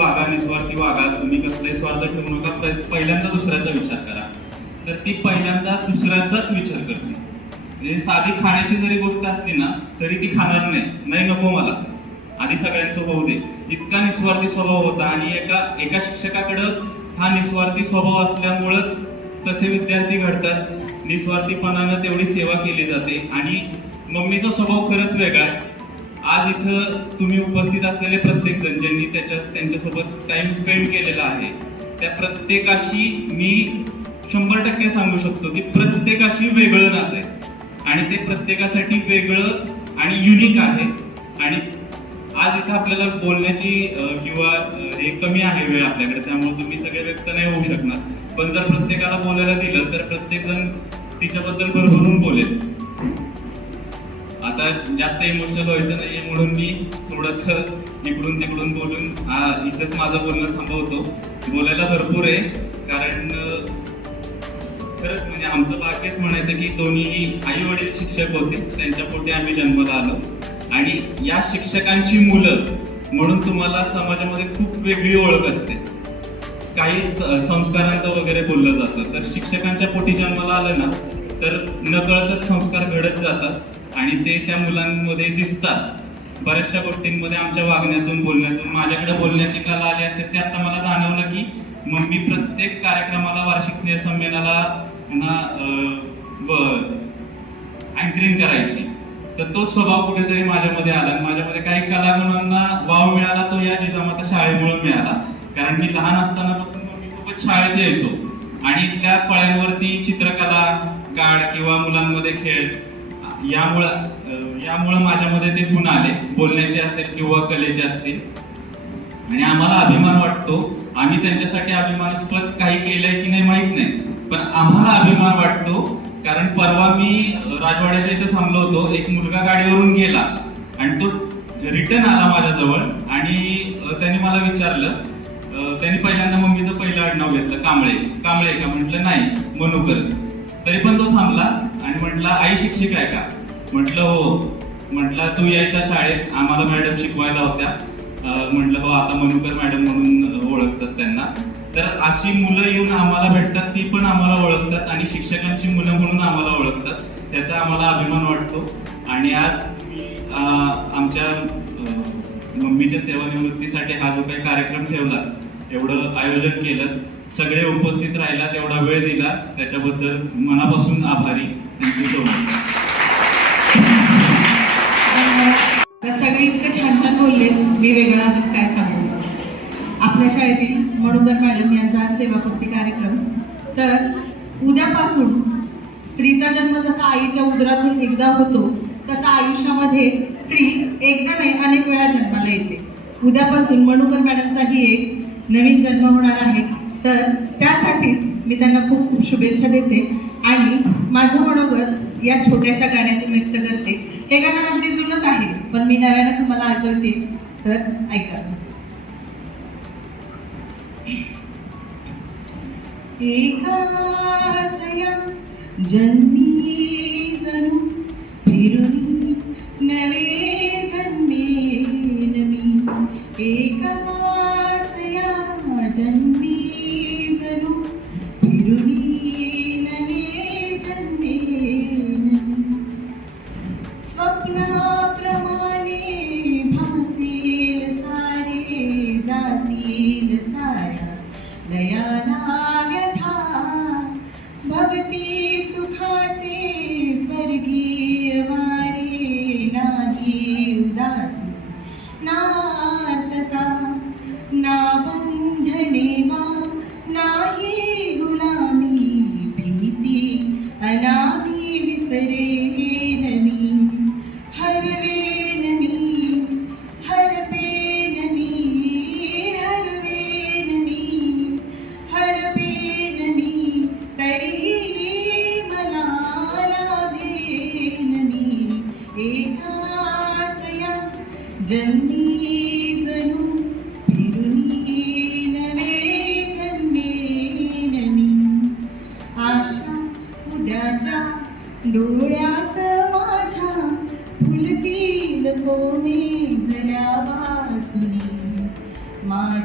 वागा, तुम्ही कसलाही स्वार्थ ठेवू नका, पहिल्यांदा दुसऱ्याचा विचार करा. तर ती पहिल्यांदा दुसऱ्याचाच विचार करते. म्हणजे साधी खाण्याची जरी गोष्ट असली ना तरी ती खाणार नाही, नको मला, आधी सगळ्यांचं होऊ दे, इतका निस्वार्थी स्वभाव होता. आणि एका शिक्षकाकडं हा निस्वार्थी स्वभाव असल्यामुळंच तसे विद्यार्थी घडतात. निस्वार्थीपणानं तेवढी सेवा केली जाते. आणि मम्मीचा स्वभाव खरंच वेगळा आहे. आज इथं तुम्ही उपस्थित असलेले प्रत्येक जण ज्यांनी त्यांच्यासोबत टाइम स्पेंड केलेला आहे, त्या प्रत्येकाशी मी 100% सांगू शकतो की प्रत्येकाशी वेगळं नातं आहे. आणि ते प्रत्येकासाठी वेगळं आणि युनिक आहे. आणि आज इथं आपल्याला बोलण्याची किंवा हे कमी आहे वेळ आपल्याकडे, त्यामुळे तुम्ही सगळे व्यक्त नाही होऊ शकणार. पण जर प्रत्येकाला बोलायला दिलं तर प्रत्येक जण तिच्याबद्दल भरभरून बोलेल. आता जास्त इमोशनल व्हायचं नाहीये म्हणून मी थोडस इकडून तिकडून बोलून इथंच माझं बोलणं थांबवतो. बोलायला भरपूर आहे, कारण खरंच म्हणजे आमचं भाग्यच म्हणायचं की दोन्ही आई वडील शिक्षक होते, त्यांच्या पोटी आम्ही जन्माला आलो. आणि या शिक्षकांची मुलं म्हणून तुम्हाला समाजामध्ये खूप वेगळी ओळख असते. काही संस्कारांचं वगैरे बोललं जातं, तर शिक्षकांच्या पोटी जन्माला आलं ना तर नकळतच संस्कार घडत जातात आणि ते त्या मुलांमध्ये दिसतात. बऱ्याचशा गोष्टींमध्ये आमच्या वागण्यातून बोलण्यातून माझ्याकडे बोलण्याची कला आली असेल ते आता मला जाणवलं की मम्मी प्रत्येक कार्यक्रमाला, वार्षिक स्नेहसंमेलनाला अँकरिंग करायची. तर तो स्वभाव कुठेतरी माझ्यामध्ये आला. माझ्यामध्ये काही कलागुणांना वाव मिळाला, तो या जिजामाता शाळेमुळे मिळाला. कारण मी लहान असतानापासून मम्मीसोबत शाळेत यायचो आणि इथल्या फळ्यांवरती चित्रकला काढ किंवा मुलांमध्ये खेळ, यामुळं माझ्यामध्ये ते गुण आले, बोलण्याचे असेल किंवा कलेचे असतील. आणि आम्हाला अभिमान वाटतो. आम्ही त्यांच्यासाठी अभिमानास्पद काही केलंय की नाही माहित नाही, पण आम्हाला अभिमान वाटतो. कारण परवा मी राजवाड्याच्या इथे थांबलो होतो, एक मुलगा गाडीवरून गेला आणि तो रिटर्न आला माझ्याजवळ आणि त्याने मला विचारलं, त्यांनी पहिल्यांदा मम्मीचं पहिलं आडनाव घेतलं, कांबळे का? म्हटलं नाही, मनुकर. तरी पण तो थांबला आणि म्हटला आई शिक्षक आहे का? म्हटलं हो. म्हटलं तू यायचा शाळेत, आम्हाला मॅडम शिकवायला होत्या. म्हटलं हो, आता मनुकर मॅडम म्हणून ओळखतात त्यांना. तर अशी मुलं येऊन आम्हाला भेटतात, ती पण आम्हाला ओळखतात आणि शिक्षकांची मुलं म्हणून आम्हाला ओळखतात. त्याचा आम्हाला अभिमान वाटतो. आणि आज आमच्या मम्मीच्या सेवानिवृत्तीसाठी हा जो काही कार्यक्रम ठेवला, एवढं आयोजन केलं, सगळे उपस्थित राहिला, तेवढा वेळ दिला, त्याच्याबद्दल मनापासून आभारी. Thank you so much. सगळे इतकं छान छान बोलले, मी वेगळं अजून काय सांगू. आपल्या शाळेतील मणुकर मॅडम यांचा आज सेवापूर्ती कार्यक्रम. तर उद्यापासून स्त्रीचा जन्म जसा आईच्या उदरातून एकदा होतो, तसा आयुष्यामध्ये स्त्री एकदा नाही अनेक वेळा जन्माला येते. उद्यापासून मणुकर मॅडमचाही एक नवीन जन्म होणार आहे. तर त्यासाठीच मी त्यांना खूप खूप शुभेच्छा देते आणि माझं मनोगत या छोट्याशा गाण्यातून व्यक्त करते. हे गाणं अगदी जुनंच आहे, पण मी नव्यानं तुम्हाला ऐकवते, तर ऐका. एकाच या जन्मी जणू फिरुनी नवे जन्मे नमी. एकाच या जन्मी जणू फिरुनी नवे जन्मे नमी. स्वप्नाप्रमाणे भासेल सारे, जातील साऱ्या लयाला व्यथा. भवती सुखाचे स्वर्गीय वारे, नाही उदासी नातका, ना बंधने वा नाही गुलामी. भीती अनामी विसरेन मी, हरवेन मी, हरपेन मी.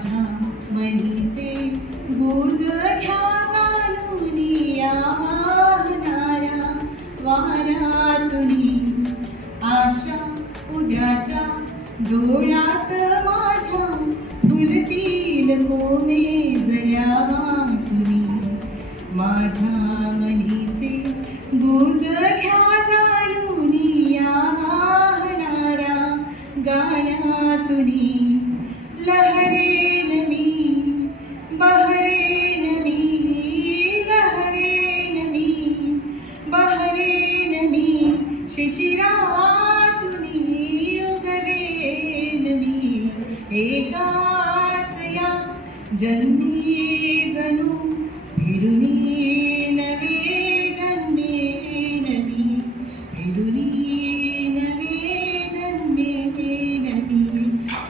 माझ्या बहिणीचे गुज घ्या जाणून या वाहणाऱ्या वाऱ्यातुनी आशा उद्याच्या डोळ्यात माझ्या फुलतील कोमेज या वाचुनी माझ्या मनीचे गुज घ्या जाणून या वाहणाऱ्या गाण्यातुनी लहरेन मी बहरेन मी लहरेन मी बहरेन मी शिशिरातुनी उगवेन मी एकाच या जन्मी जणू फिरुनी नवे जन्मे नवी फिरुनी नवे जन्मे नवी.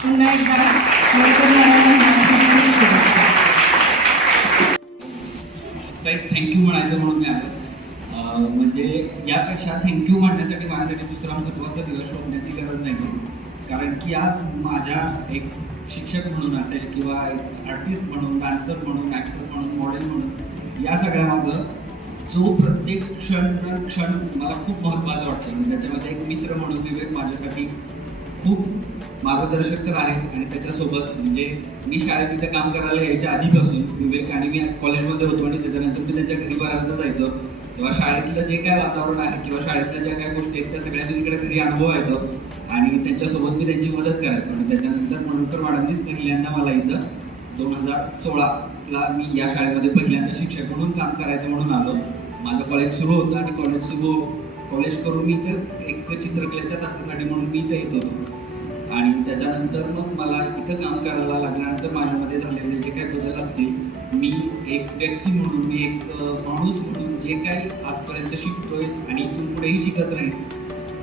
पुन्हा एकदा काही थँक्यू म्हणायचं म्हणून मी आलो. म्हणजे यापेक्षा थँक्यू म्हणण्यासाठी माझ्यासाठी दुसरा महत्त्वाचा दिवस शोधण्याची गरज नाही, कारण की आज माझ्या एक शिक्षक म्हणून असेल किंवा एक आर्टिस्ट म्हणून, डान्सर म्हणून, ॲक्टर म्हणून, मॉडेल म्हणून या सगळ्यामागं जो प्रत्येक क्षण मला खूप महत्त्वाचा वाटतो. आणि त्याच्यामध्ये एक मित्र म्हणून विवेक माझ्यासाठी खूप मार्गदर्शक तर आहेत. आणि त्याच्यासोबत म्हणजे मी शाळेत तिथे काम करायला यायच्या आधीपासून विवेक आणि मी कॉलेजमध्ये होतो आणि त्याच्यानंतर मी त्यांच्या घरी बऱ्याचदा जायचो. तेव्हा शाळेतलं जे काय वातावरण आहे किंवा शाळेतल्या ज्या काही गोष्टी आहेत त्या सगळ्यांनी तिकडे घरी अनुभवायचो आणि त्यांच्यासोबत मी त्यांची मदत करायचो. आणि त्याच्यानंतर मनुकर मॅडमनीच पहिल्यांदा मला इथं 2016ला मी या शाळेमध्ये पहिल्यांदा शिक्षक म्हणून काम करायचं म्हणून आलो. माझं कॉलेज सुरू होतं आणि कॉलेज करून मी इथं एक चित्रकलेच्या तासासाठी म्हणून मी इथं येत होतो. आणि त्याच्यानंतर मग मला इथं काम करायला लागल्यानंतर माझ्यामध्ये झालेले जे काही बदल असतील, मी एक व्यक्ती म्हणून, मी एक माणूस म्हणून जे काही आजपर्यंत शिकतोय आणि इथून पुढेही शिकत राहील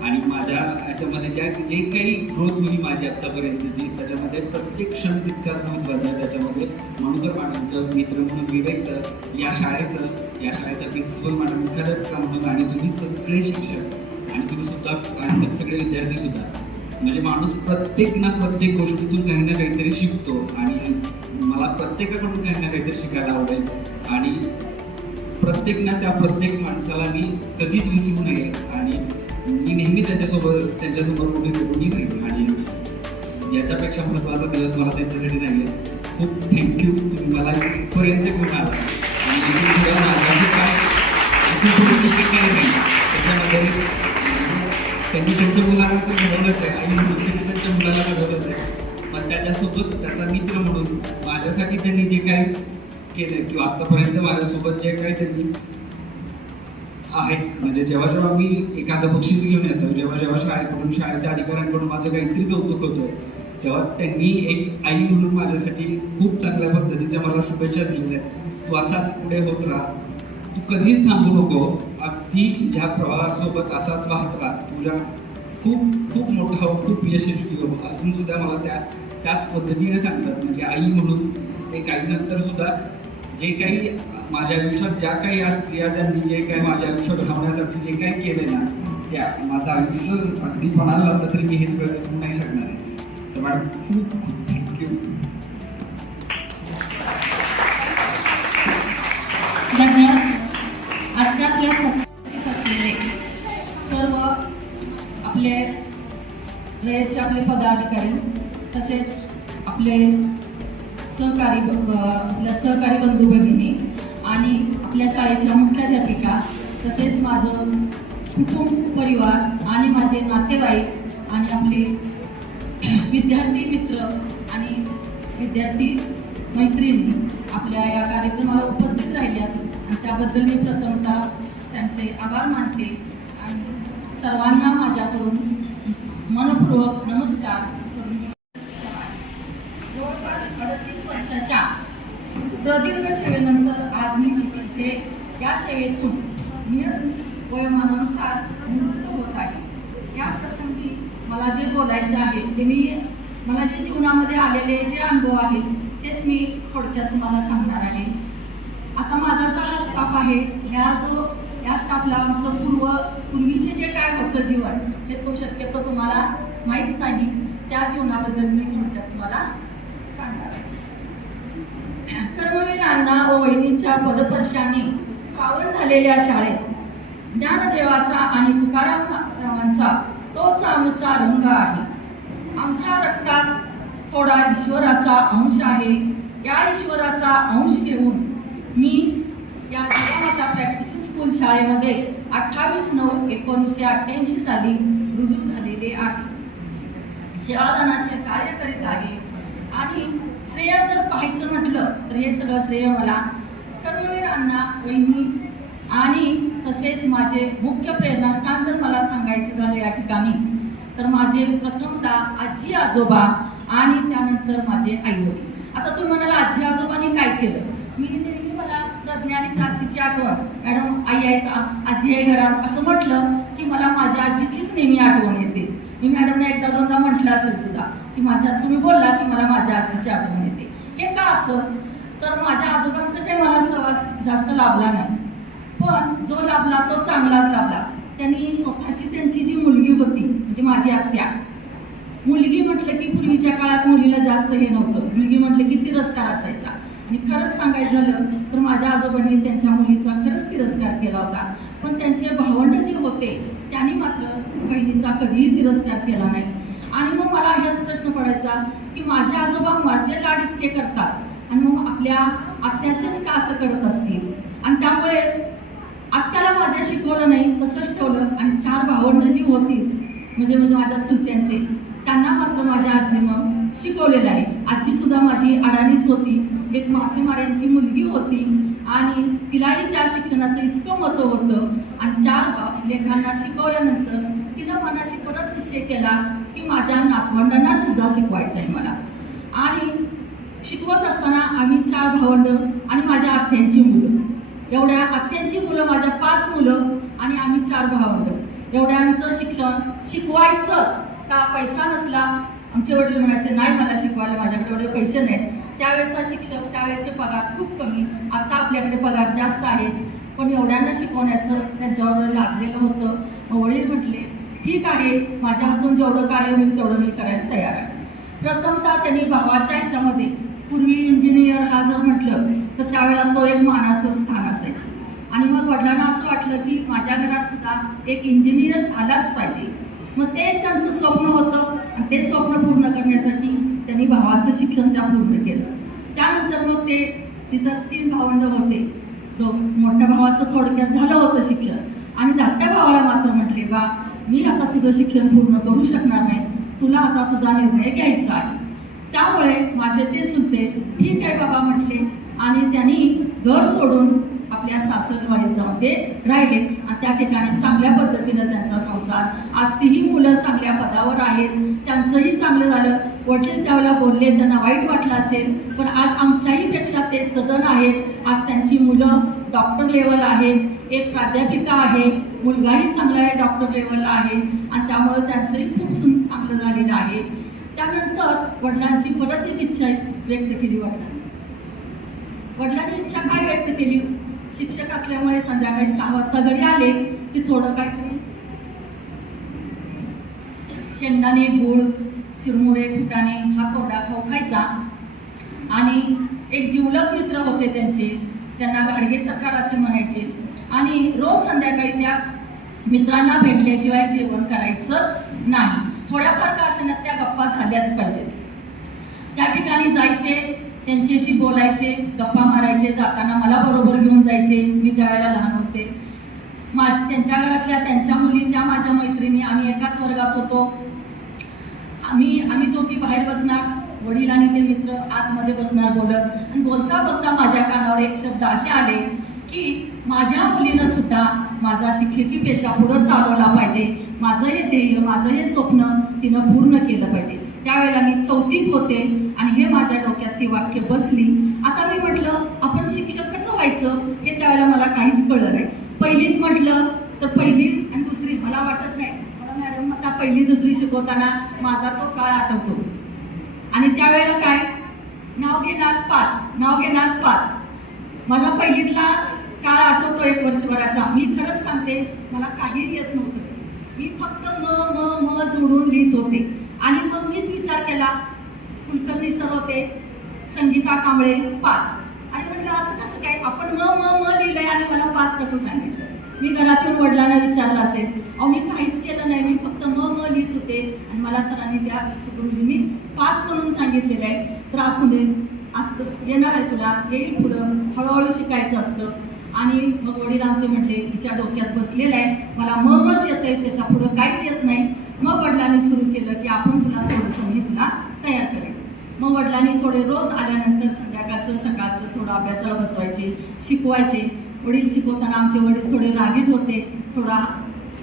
आणि माझ्या याच्यामध्ये जे काही ग्रोथ होईल माझी आत्तापर्यंतची, त्याच्यामध्ये प्रत्येक क्षण तितकाच महत्त्वाचा आहे. त्याच्यामध्ये मनुकर मॅडमचं, मित्र म्हणून विवेकचं, या शाळेचा प्रिन्सिपल मॅडम, मुख्याध्यापिका म्हणून आणि तुम्ही सगळे शिक्षक आणि तुम्ही सुद्धा आणि सगळे विद्यार्थी सुद्धा, म्हणजे माणूस प्रत्येक गोष्टीतून काही ना काहीतरी शिकतो आणि मला प्रत्येकाकडून काही ना काहीतरी शिकायला आवडेल. आणि प्रत्येक माणसाला मी कधीच विसरू नये आणि मी नेहमी त्यांच्यासमोर उभी राहील. आणि याच्यापेक्षा महत्त्वाचा दिवस मला त्यांच्यासाठी नाही आहे. खूप थँक्यू, तुम्ही मला इथपर्यंत घेऊन आला. आणि काय नाही त्याच्यामध्ये त्यांनी त्यांच्या मुलाला तर घडवलंच आहे आणि त्यांच्या मुलाला घडवलंच आहे, पण त्याच्यासोबत त्याचा मित्र म्हणून माझ्यासाठी त्यांनी जे काही केलं किंवा आतापर्यंत माझ्यासोबत जे काही त्यांनी आहे, म्हणजे जेव्हा मी एखादं बक्षीस घेऊन येतो, जेव्हा शाळेच्या अधिकाऱ्यांकडून माझं काहीतरी कौतुक होतं, तेव्हा त्यांनी एक आई म्हणून माझ्यासाठी खूप चांगल्या पद्धतीच्या मला शुभेच्छा दिलेल्या आहेत. तू असाच पुढे होत राहा, तू कधीच थांबू नको, अगदी ह्या प्रवाहासोबत असाच वाहत राहा, तुझ्या खूप मोठा हो, खूप यशस्वी हो. अजून सुद्धा मला त्याच पद्धतीने सांगतात. म्हणजे आई म्हणून एक आईनंतर सुद्धा जे काही माझ्या आयुष्यात ज्या काही या स्त्रिया ज्यांनी जे काही माझ्या आयुष्यात घडवण्यासाठी जे काही केले ना, त्या माझं आयुष्य अगदी पणाला लावलं तरी मी हेच वेळ विसरून नाही शकणार आहे. तर मॅडम खूप थँक्यू. धन्यवाद. आजच्या आपल्या असलेले सर्व आपले रयतचे आपले पदाधिकारी तसेच आपले आपल्या सहकारी बंधू भगिनी आणि आपल्या शाळेच्या मुख्याध्यापिका तसेच माझं कुटुंब परिवार आणि माझे नातेवाईक आणि आपले विद्यार्थी मित्र आणि विद्यार्थी मैत्रिणी आपल्या या कार्यक्रमाला उपस्थित राहिल्यात आणि त्याबद्दल मी प्रथमतः त्यांचे आभार मानते आणि सर्वांना माझ्याकडून मनपूर्वक नमस्कार करून जवळपास 38 वर्षाच्या प्रदीर्घ सेवेनंतर आज मी शिक्षिके या सेवेतून नियत वयोमानानुसार निवृत्त होत आहे. या प्रसंगी मला जे बोलायचे आहे ते मला जे जीवनामध्ये आलेले जे अनुभव आहेत तेच मी थोडक्यात तुम्हाला सांगणार आहे. आता माझा जो हा स्टाफ आहे, या स्टाफला आमचं पूर्वीचे जे काय होतं जीवन हे तो शक्यतो तुम्हाला माहीत नाही. त्या जीवनाबद्दल मी थोडक्यात तुम्हाला सांगणार आहे. अण्णा व वहिनींच्या पदस्पर्शाने पावन झालेल्या शाळेत ज्ञानदेवाचा आणि तुकारामांचा तोच आमचा रंग आहे. आमच्या रक्तात थोडा ईश्वराचा अंश आहे. या ईश्वराचा अंश घेऊन मी या जिजामाता प्रॅक्टिस स्कूल शाळेमध्ये 28/9/1988 साली रुजू झालेले आहे. सेवादानाचे कार्य करीत आहे आणि श्रेय जर पाहायचं म्हटलं तर हे सगळं श्रेय मला कर्मवीर अण्णा, वहिनी आणि तसेच माझे मुख्य प्रेरणास्थान जर मला सांगायचं झालं या ठिकाणी तर माझे प्रथमतः आजी आजोबा आणि त्यानंतर माझे आईवडील. आता तुम्ही म्हणाला आजी आजोबांनी काय केलं? मी नेहमी मला प्रज्ञा आणि प्राचीची आठवण, मॅडम आई आहे का, आजी आहे घरात असं म्हटलं की मला माझ्या आजीचीच नेहमी आठवण येते. मी मॅडमने एकदा दोनदा म्हटलं असेल सुद्धा की तुम्ही बोलला की मला माझ्या आजीची आठवण येते. हे का असं? तर माझ्या आजोबांचं काही मला सहवास जास्त लाभला नाही, पण जो लाभला तो चांगलाच लाभला. त्यांनी स्वतःची त्यांची जी मुलगी होती म्हणजे माझी आत्या, मुलगी म्हटलं की पूर्वीच्या काळात मुलीला जास्त हे नव्हतं, मुलगी म्हटलं की तिरस्कार असायचा. आणि खरंच सांगायचं झालं तर माझ्या आजोबांनी त्यांच्या मुलीचा खरंच तिरस्कार केला होता. पण त्यांचे भावंड जे होते त्यांनी मात्र बहिणीचा कधीही तिरस्कार केला नाही. आणि मग मला हेच प्रश्न पडायचा की माझे आजोबा माझे लाड इतके करतात आणि मग आपल्या आत्याचेच का असं करत असतील. आणि त्यामुळे आत्याला माझ्या शिकवलं नाही, तसंच ठेवलं. आणि 4 भावंड जी होती म्हणजे माझ्या चुलत्यांचे, त्यांना मात्र माझ्या आजीनं शिकवलेलं आहे. आजी सुद्धा माझी अडाणीच होती. एक मासेमाऱ्यांची मुलगी होती आणि तिलाही त्या शिक्षणाचं इतकं महत्त्व होतं. आणि 4 लेखांना शिकवल्यानंतर तिनं मनाशी परत निश्चय केला की माझ्या नातवंडांना सुद्धा शिकवायचं आहे मला. आणि शिकवत असताना आम्ही 4 भावंड आणि माझ्या आत्यांची मुलं, एवढ्या आत्यांची मुलं माझ्या 5 मुलं आणि आम्ही 4 भावंड, एवढ्यांचं शिक्षण शिकवायचंच का पैसा नसला. आमचे वडील म्हणायचे नाही मला शिकवायला, माझ्याकडे एवढे पैसे नाहीत. त्यावेळेचा शिक्षक, त्यावेळेचे पगार खूप कमी, आता आपल्याकडे पगार जास्त आहेत, पण एवढ्यांना शिकवण्याचं त्यांच्यावर लादलेलं होतं. मग वडील म्हटले ठीक आहे, माझ्या हातून जेवढं कार्य होईल तेवढं मी करायला तयार आहे. प्रथमतः त्यांनी भावाच्या ह्याच्यामध्ये पूर्वी इंजिनियर हा जर म्हटलं तर त्यावेळेला तो एक मानाचं स्थान असायचं. आणि मग वडिलांना असं वाटलं की माझ्या घरात सुद्धा एक इंजिनियर झालाच पाहिजे. मग ते त्यांचं स्वप्न होतं आणि ते स्वप्न पूर्ण करण्यासाठी त्यांनी भावाचं शिक्षण त्या पूर्ण केलं. त्यानंतर मग ते तिथं 3 भावंड होते. जो मोठ्या भावाचं थोडक्यात झालं होतं शिक्षण आणि धाकट्या भावाला मात्र म्हटले बा मी आता तुझं शिक्षण पूर्ण करू शकणार नाही, तुला आता तुझा निर्णय घ्यायचा आहे. त्यामुळे माझे ते चुलते ठीक आहे बाबा म्हटले आणि त्यांनी घर सोडून आपल्या सासरवाडीमध्ये राहिले आणि त्या ठिकाणी चांगल्या पद्धतीनं त्यांचा संसार, आज तीही मुलं चांगल्या पदावर आहेत, त्यांचंही चांगलं झालं. वडील त्यावेळेला बोलले, त्यांना वाईट वाटलं असेल, पण आज आमच्याही पेक्षा ते सदन आहेत. आज त्यांची मुलं डॉक्टर लेवल आहेत, एक प्राध्यापिका आहे, मुलगाही चांगला आहे, डॉक्टर लेवलला आहे आणि त्यामुळे त्यांचंही खूप चांगलं झालेलं आहे. त्यानंतर वडिलांची परत एक इच्छा व्यक्त केली. वडिलांनी इच्छा काय व्यक्त केली? शिक्षक असल्यामुळे संध्याकाळी 6 वाजता घरी आले की थोडं काहीतरी शेंगदाणे, गूळ, चिरमुरे, फुटाणे हा कोरडा खाऊ खायचा. आणि एक जिवलग मित्र होते त्यांचे, त्यांना गाडगे सरकार असे म्हणायचे. आणि रोज संध्याकाळी त्या मित्रांना भेटल्याशिवाय जेवण करायचंच नाही. थोड्याफार का असेना त्या गप्पा झाल्याच पाहिजेत. त्या ठिकाणी जायचे, त्यांच्याशी बोलायचे, गप्पा मारायचे. जाताना मला बरोबर घेऊन जायचे, मी त्यावेळेला लहान होते. त्यांच्या घरातल्या त्यांच्या मुली, त्या माझ्या मैत्रिणी, आम्ही एकाच वर्गात होतो. आम्ही दोघी बाहेर बसणार, वडील आणि ते मित्र आतमध्ये बसणार बोलत. आणि बोलता बोलता माझ्या कानावर एक शब्द असे आले की माझ्या मुलीनं सुद्धा माझा शिक्षकी पेशा पुढं चालवला पाहिजे, माझं हे ध्येय, माझं हे स्वप्न तिनं पूर्ण केलं पाहिजे. त्यावेळेला मी 4थीत होते आणि हे माझ्या डोक्यात ती वाक्य बसली. आता मी म्हटलं आपण शिक्षक कसं व्हायचं हे त्यावेळेला मला काहीच कळलं नाही. 1लीत म्हटलं तर 1ली आणि 2री मला वाटत नाही, मला मॅडम आता 1ली 2री शिकवताना माझा तो काळ आठवतो. आणि त्यावेळेला काय नाव घेणार पास, नाव घेणार पास. माझा 1लीतला काळ आठवतो 1 वर्षभराचा. मी खरंच सांगते मला काही येत नव्हतं, मी फक्त म जोडून लिहित होते. आणि मग मीच विचार केला, कुलकर्णी सर होते, संगीता कांबळे पास. आणि म्हटलं असं कसं काय आपण म लिहिलंय आणि मला पास कसं सांगायचं? मी घरातून वडिलांना विचारलं असेल, अहो मी काहीच केलं नाही, मी फक्त म लिहित होते आणि मला सरांनी त्या गुरुजींनी पास म्हणून सांगितलेलं आहे. तर असू दे, असतं येणार आहे तुला, येईल पुढं, हळूहळू शिकायचं असतं. आणि मग वडील आमचे म्हटले, हिच्या डोक्यात बसलेलं आहे, मला मच येत आहे, त्याच्या पुढं काहीच येत नाही. मग वडिलांनी सुरू केलं की आपण तुला थोडंसं मी तुला तयार करेन. मग वडिलांनी थोडे रोज आल्यानंतर संध्याकाळचं सकाळचं थोडं अभ्यासाला बसवायचे, शिकवायचे. वडील शिकवताना आमचे वडील थोडे रागीत होते, थोडा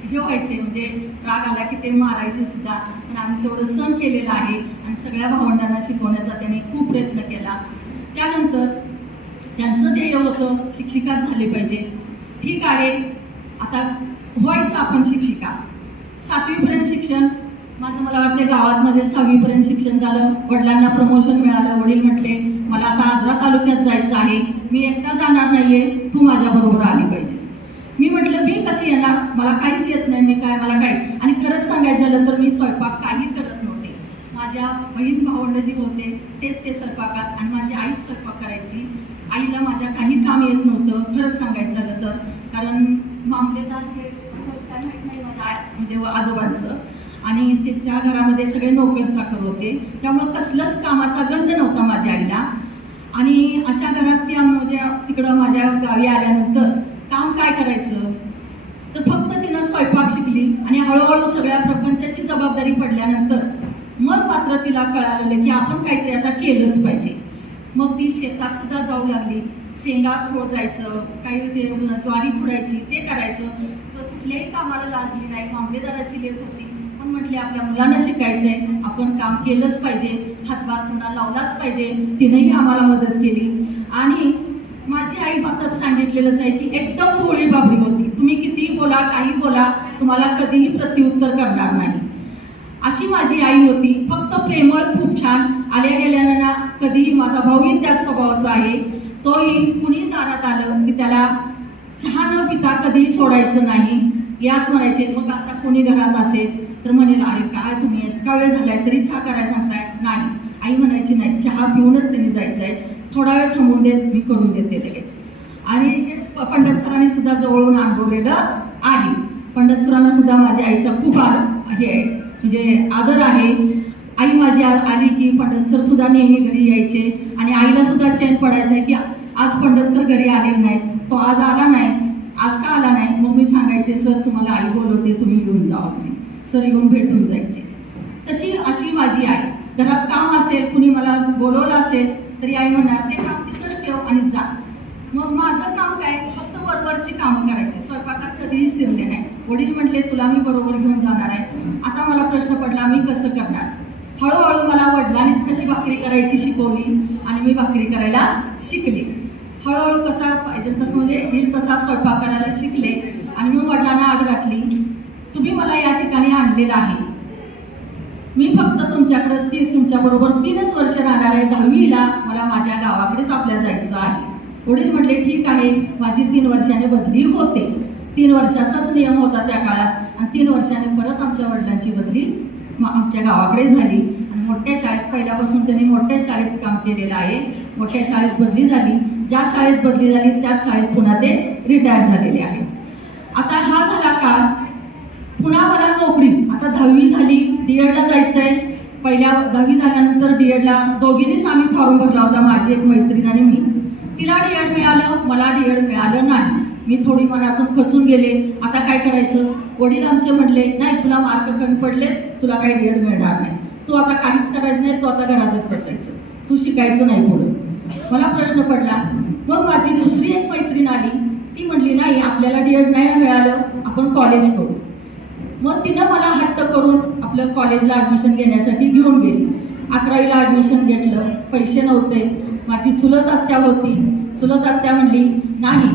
हे व्हायचे, म्हणजे राग आला की ते मारायचे सुद्धा. पण आम्ही तेवढं सहन केलेलं आहे आणि सगळ्या भावंडांना शिकवण्याचा त्यांनी खूप प्रयत्न केला. त्यानंतर त्यांचं ध्येय होतं शिक्षिकाच झाली पाहिजे. ठीक आहे, आता व्हायचं आपण शिक्षिका. 7वीपर्यंत शिक्षण माझं, मला वाटते गावातमध्ये 6वीपर्यंत शिक्षण झालं. वडिलांना प्रमोशन मिळालं. वडील म्हटले मला आता आजरा तालुक्यात जायचं आहे, मी एकटा जाणार नाहीये, तू माझ्याबरोबर आली पाहिजेस. मी म्हटलं मी कशी येणार, मला काहीच येत नाही, मी काय मला काही. आणि खरंच सांगायचं झालं तर मी स्वयंपाक काही करत नव्हते. माझ्या बहीण भावंड जी होते तेच ते स्वयंपाकात, आणि माझी आई स्वयंपाक करायची. आईला माझ्या काही काम येत नव्हतं खरंच सांगायचं झालं तर, कारण मामलेदार हे काय माहीत नाही माझ्या म्हणजे आजोबांचं, आणि त्यांच्या घरामध्ये सगळे नोकर चाकर होते, त्यामुळं कसलंच कामाचा गंध नव्हता माझ्या आईला. आणि अशा घरात ती म्हणजे तिकडं माझ्या गावी आल्यानंतर काम काय करायचं, तर फक्त तिनं स्वयंपाक शिकली. आणि हळूहळू सगळ्या प्रपंचाची जबाबदारी पडल्यानंतर मग मात्र तिला कळालेलं की आपण काहीतरी आता केलंच पाहिजे. मग ती शेतात सुद्धा जाऊ लागली, शेंगा खोडायचं, काही ते ज्वारी खुडायची, ते करायचं. तर कुठल्याही कामाला लाजली नाही. मामलेदाराची लेख होती, पण म्हटले आपल्या मुलांना शिकायचंय, आपण काम केलंच पाहिजे, हातभार थोडा लावलाच पाहिजे. तिनेही आम्हाला मदत केली. आणि माझी आई मात्र सांगितलेलंच आहे की एकदम भोळी बाबरी होती, तुम्ही कितीही बोला काही बोला, तुम्हाला कधीही प्रत्युत्तर करणार नाही, अशी माझी आई होती. फक्त प्रेमळ, खूप छान. आल्या गेल्यानं कधीही, माझा भाऊही त्याच स्वभावाचा आहे, तोही कुणी दारात आलं की त्याला चहा न पिता कधीही सोडायचं नाही. याच म्हणायचे. मग आता कोणी घरात असेल तर म्हणेल अरे काय तुम्ही इतका वेळ झालाय तरी चहा करायला सांगताय, नाही. आई म्हणायची नाही, चहा पिऊनच त्यांनी जायचं आहे, थोडा वेळ थांबून देत, मी करून देते लगेच. आणि पंडित सरांनी सुद्धा जवळून अनुभवलेलं आहे. पंडित सरांना सुद्धा माझ्या आईचा खूप हे आहे, म्हणजे आदर आहे. आई माझी आली की पंडित सर सुद्धा नेहमी घरी यायचे, आणि आईला सुद्धा चैन पडायचं आहे की आज पंडित सर घरी आलेले नाहीत, तो आज आला नाही, आज का आला नाही. मग मी सांगायचे सर तुम्हाला आई बोलवते, तुम्ही येऊन जावा. सर येऊन भेटून जायचे. तशी अशी माझी आई. घरात काम असेल, कुणी मला बोलवलं असेल तरी आई म्हणणार ते काम तिथंच ठेव आणि जा. मग माझं काम काय, फक्त वरवरची कामं करायची, स्वयंपाकात कधीही शिरले नाही. वडील म्हटले तुला मी बरोबर घेऊन जाणार आहे. आता मला प्रश्न पडला मी कसं करणार. हळूहळू मला वडिलांनीच कशी भाकरी करायची शिकवली आणि मी भाकरी करायला शिकले. हळूहळू कसा पाहिजे तसं, म्हणजे येईल तसा स्वयंपाक करायला शिकले. आणि मी वडिलांना आड घातली, तुम्ही मला या ठिकाणी आणलेलं आहे, मी फक्त तुमच्याकडे तुमच्याबरोबर 3च वर्ष राहणार आहे. 10वीला मला माझ्या गावाकडेच आपल्या जायचं आहे. वडील म्हटले ठीक आहे. माझी 3 वर्षाने बदली होते. 3 वर्षाचाच नियम होता त्या काळात, आणि 3 वर्षाने परत आमच्या वडिलांची बदली आमच्या गावाकडे झाली. आणि मोठ्या शाळेत, पहिल्यापासून त्यांनी मोठ्या शाळेत काम केलेलं आहे. मोठ्या शाळेत बदली झाली. ज्या शाळेत बदली झाली त्याच शाळेत पुन्हा ते रिटायर झालेले आहे. आता हा झाला काळ. पुन्हा मला नोकरी, आता 10वी झाली, डीएडला जायचंय. पहिल्या 10वी झाल्यानंतर डीएडला दोघींनीच आम्ही फॉर्म भरला होता, माझी एक मैत्रीण आणि मी. तिला डीएड मिळालं, मला डीएड मिळालं नाही. मी थोडी मनातून खचून गेले. आता काय करायचं. वडील आमचे म्हटले नाही तुला मार्क कमी पडले, तुला काही डीएड मिळणार नाही, तू आता काहीच करायचं नाही, तू आता घरातच बसायचं, तू शिकायचं नाही पुढं. मला प्रश्न पडला. मग माझी दुसरी एक मैत्रीण आली, ती म्हणली नाही आपल्याला डीएड नाही मिळालं, आपण कॉलेज करू. मग तिनं मला हट्ट करून आपलं कॉलेजला ॲडमिशन घेण्यासाठी घेऊन गेली. 11वीला ॲडमिशन घेतलं. पैसे नव्हते. माझी चुलत आत्या होती. चुलत आत्या म्हणली नाही,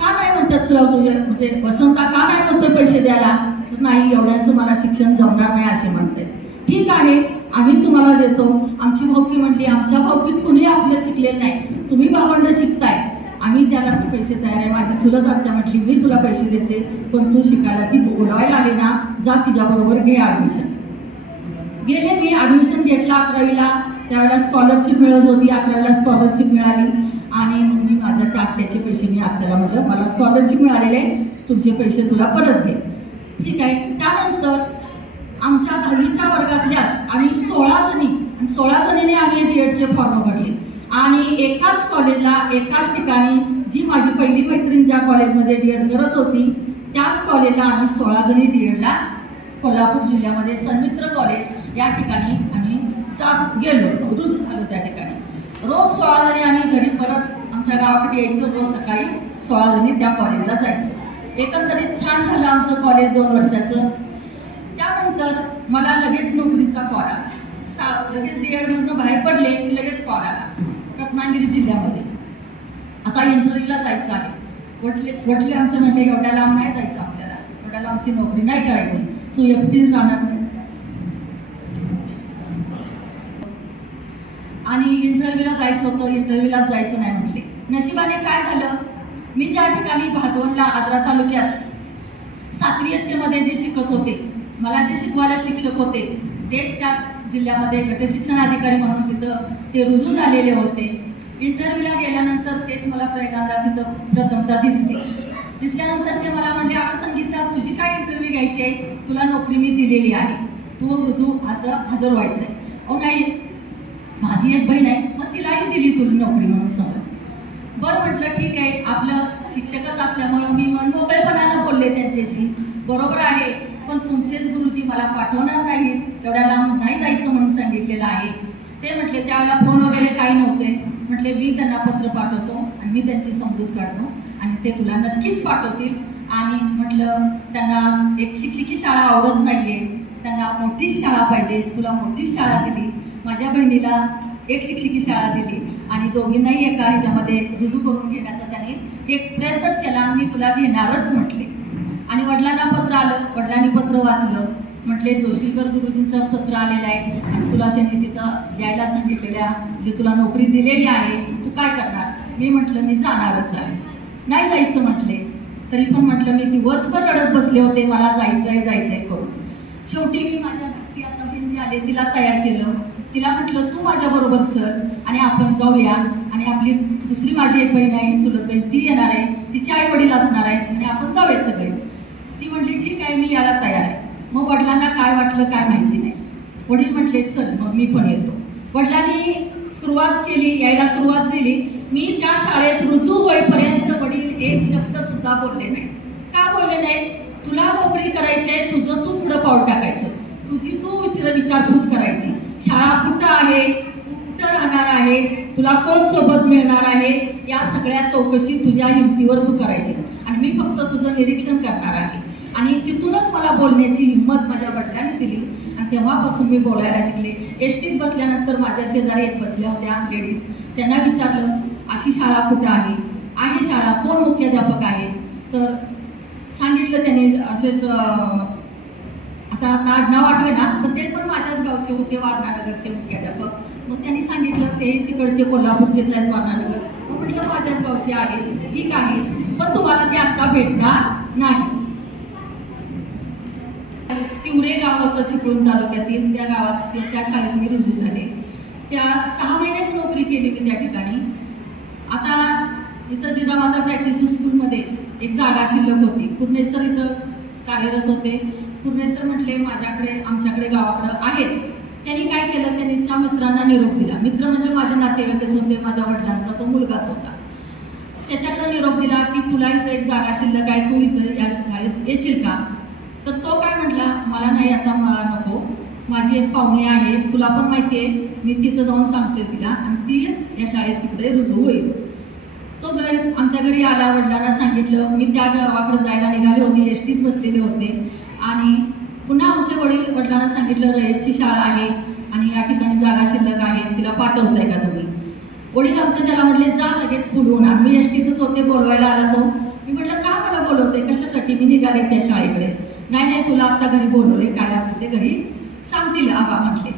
का नाही म्हणतात तुला, म्हणजे वसंता का नाही म्हणतोय पैसे द्यायला. तर नाही एवढ्यांचं मला शिक्षण जमणार नाही असे म्हणते. ठीक आहे आम्ही तुम्हाला देतो. आमची भाऊकी म्हटली आमच्या भाऊकीत कुणी आपलं शिकलेलं नाही, तुम्ही भावंड शिकताय, आम्ही त्याला पैसे तयार आहे. माझी चुलत आत्या म्हटली मी तुला पैसे देते, पण तू शिकायला, ती बोलवायला आली ना, जा तिच्याबरोबर घे ॲडमिशन. गेले मी, ॲडमिशन घेतला 11वीला. त्यावेळेला स्कॉलरशिप मिळत होती, 11वीला स्कॉलरशिप मिळाली. आणि मी त्या हप्त्याचे पैसे मी आत्याला म्हटलं मला स्कॉलरशिप मिळालेले आहे, तुमचे पैसे तुला परत दे. ठीक आहे. त्यानंतर आमच्या 10वीच्या वर्गातल्याच आम्ही 16 जणीने आम्ही DEDचे फॉर्म भरले आणि एकाच कॉलेजला एकाच ठिकाणी जी माझी पहिली मैत्रीण ज्या कॉलेजमध्ये DED करत होती त्याच कॉलेजला आम्ही 16 जणी DEDला कोल्हापूर जिल्ह्यामध्ये सन्मित्र कॉलेज या ठिकाणी आम्ही गेलो, रुजू झालो त्या ठिकाणी. रोज 16 जणी आम्ही घरी परत आमच्या गावाकडे यायचं, रोज सकाळी 16 जणी त्या कॉलेजला जायचं. एकंदरीत छान झालं आमचं कॉलेज 2 वर्षाचं. त्यानंतर मला लगेच नोकरीचा कॉल आला. लगेच DEDमधून बाहेर पडले की लगेच कॉल आला रत्नागिरी जिल्ह्यामध्ये. आता इंटरव्ह्यूला जायचं आहे. वटले आमचे म्हणले एवढ्या लांब नाही जायचं आपल्याला, एवढ्या लांबची नोकरी नाही करायची, तू एकटीच राहणार नाही. आणि इंटरव्ह्यूला जायचं होतं, इंटरव्ह्यूला जायचं नाही म्हटले. नशिबाने काय झालं, मी ज्या ठिकाणी भातवणला आजरा तालुक्यात 7वी इयत्तेमध्ये जे शिकत होते, मला जे शिकवायला शिक्षक होते तेच त्या जिल्ह्यामध्ये गटशिक्षण अधिकारी म्हणून तिथं ते रुजू झालेले होते. इंटरव्ह्यूला गेल्यानंतर तेच मला पहिल्यांदा तिथं प्रथमतः दिसल्यानंतर ते मला म्हणले, अगं संगीता तुझी काय इंटरव्ह्यू घ्यायची आहे, तुला नोकरी मी दिलेली आहे, तू रुजू आता हजर व्हायचं आहे. अहो नाही, माझी एक बहीण आहे, मग तिलाही दिली तुला नोकरी म्हणून समज. बरं म्हटलं ठीक आहे, आपलं शिक्षकच असल्यामुळं मी मनमोकळेपणानं बोलले त्यांच्याशी. बरोबर आहे, पण तुमचेच गुरुजी मला पाठवणार नाहीत, एवढ्या लांब नाही जायचं म्हणून सांगितलेलं आहे. ते म्हटले त्यावेळेला फोन वगैरे काही नव्हते. म्हटले मी त्यांना पत्र पाठवतो आणि मी त्यांची समजूत काढतो आणि ते तुला नक्कीच पाठवतील. आणि म्हटलं त्यांना एक शिक्षकी शाळा आवडत नाहीये, त्यांना मोठीच शाळा पाहिजे, तुला मोठीच शाळा दिली. माझ्या बहिणीला एक शिक्षकी शाळा दिली आणि दोघींनाही एका ह्याच्यामध्ये रुजू करून घेण्याचा त्यांनी एक प्रयत्नच केला. मी तुला घेणारच म्हटले. आणि वडिलांना पत्र आलं, वडिलांनी पत्र वाचलं. म्हटले जोशीकर गुरुजींचं पत्र आलेलं आहे आणि तुला त्यांनी तिथं यायला सांगितलेल्या जे तुला नोकरी दिलेली आहे, तू काय करणार. मी म्हटलं मी जाणारच आहे, नाही जायचं म्हटले. तरी पण म्हटलं मी दिवसभर रडत बसले होते, मला जायचंय करून. शेवटी मी माझ्या भक्ती आता बहिणी आले तिला तयार केलं. तिला म्हटलं तू माझ्याबरोबर चल आणि आपण जाऊया. आणि आपली दुसरी माझी एक बहीण आहे, चुलत बहीण, ती येणार आहे, तिचे आई वडील असणार आहेत आणि आपण जाऊया सगळे. ती म्हटली ठीक आहे, मी यायला तयार आहे. मग वडिलांना काय वाटलं काय माहिती नाही. वडील म्हटले चल मग मी पण येतो. वडिलांनी सुरुवात केली, यायला सुरुवात दिली. मी त्या शाळेत रुजू होईपर्यंत वडील एक शब्द सुद्धा बोलले नाही. का बोलले नाही, तुला नोकरी करायची आहे, तुझं तू पुढं पाऊल टाकायचं, तुझी तू विचारपूस करायची. शाळा कुठं आहे, तू कुठं राहणार आहेस, तुला कोण सोबत मिळणार आहे, या सगळ्या चौकशी तुझ्या हिमतीवर तू करायची आणि मी फक्त तुझं निरीक्षण करणार आहे. आणि तिथूनच मला बोलण्याची हिंमत माझ्या वडिलांनी दिली आणि तेव्हापासून मी बोलायला शिकले. एसटीत बसल्यानंतर माझ्या शेजारी एक बसल्या होत्या लेडीज, त्यांना विचारलं अशी शाळा कुठं आहे शाळा, कोण मुख्याध्यापक आहे. तर सांगितलं त्यांनी असेच, आता नाव आठवे ना, पण ते पण माझ्याच गावचे होते, वारणानगरचे मुख्याध्यापक. मग त्यांनी सांगितलं ते तिकडचे कोल्हापूरचेच आहेत वारणानगर. मग म्हटलं माझ्याच गावचे आहेत, ठीक आहे, पण तुम्हाला ते आता भेटणार नाही. तिवरे गाव होतं चिपळूण तालुक्यातील, त्या गावात त्या शाळेत मी रुजू झाले. त्या 6 महिनेच नोकरी केली मी त्या ठिकाणी. आता इथं जिजामाता प्रॅक्टिस स्कूलमध्ये एक जागा शिल्लक होती. पूर्णेश्वर इथं कार्यरत होते. पूर्णेश्वर म्हटले आमच्याकडे गावाकडं आहेत. त्यांनी काय केलं, त्यांच्या मित्रांना निरोप दिला. मित्र म्हणजे माझे नातेवाईकच होते, माझ्या वडिलांचा तो मुलगाच होता. त्याच्याकडे निरोप दिला की तुला इथं एक जागा शिल्लक आहे, तू इथं या शाळेत येशील का. तर तो काय म्हटला, मला नाही आता, मला नको, माझी एक पाहुणी आहे, तुला पण माहिती आहे, मी तिथं जाऊन सांगते तिला आणि ती या शाळेत तिकडे रुजू होईल. तो आमच्या घरी आला, वडिलांना सांगितलं. मी त्या गावाकडे जायला निघाले होते, एसटीत बसलेले होते आणि पुन्हा आमचे वडिलांना सांगितलं रयतची शाळा आहे आणि या ठिकाणी जागा शिल्लक आहे, तिला पाठवताय का तुम्ही. वडील आमच्या त्याला म्हटले जा लगेच पुढून. मी एसटीतच होते, बोलवायला आला तो. मी म्हटलं का मला बोलवते, कशासाठी, मी निघाले त्या शाळेकडे. नाही तुला आता घरी बोलवले, काय असेल ते घरी सांगतील आबा म्हटले.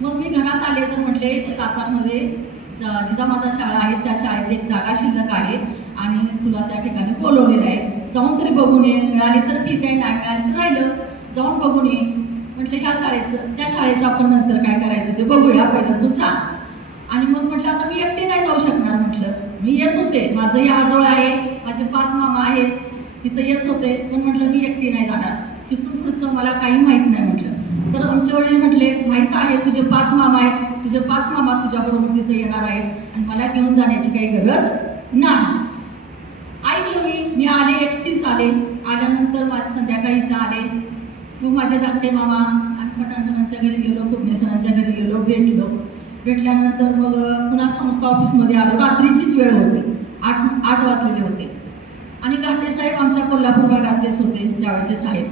मग मी घरात आले तर म्हटले सातारमध्ये जिजामाता शाळा आहे, त्या शाळेत एक जागा शिल्लक आहे आणि तुला त्या ठिकाणी बोलवलेलं आहे, जाऊन तरी बघून ये, मिळाली तर ठीक आहे, नाही मिळाली तर राहिलं, जाऊन बघून ये. म्हटलं त्या शाळेचं आपण नंतर काय करायचं ते बघूया, पहिलं तू जा. आणि मग म्हटलं आता मी एकटी नाही जाऊ शकणार, म्हटलं मी येतो होते, माझंही आजोळ आहे, माझे 5 मामा आहेत, तिथं येत होते. पण म्हटलं मी एकटी नाही जाणार, तिथून पुढचं मला काही माहीत नाही म्हटलं. तर आमचे वडील म्हटले माहीत आहे तुझे 5 मामा आहेत, तुझे 5 मामा तुझ्याबरोबर तिथं येणार आहेत आणि मला घेऊन जाण्याची काही गरज नाही. ऐकलं मी आले, एकटीच आले. आल्यानंतर संध्याकाळी इथं आले. मग माझे धाकटे मामा आणि पठाणसरांच्या घरी गेलो, कुटणेसरांच्या घरी गेलो, भेटल्यानंतर मग पुन्हा संस्था ऑफिसमध्ये आलो. रात्रीचीच वेळ होती, 8 वाजलेले होते. आणि घाटे साहेब आमच्या कोल्हापूर भागातलेच होते त्यावेळेचे साहेब.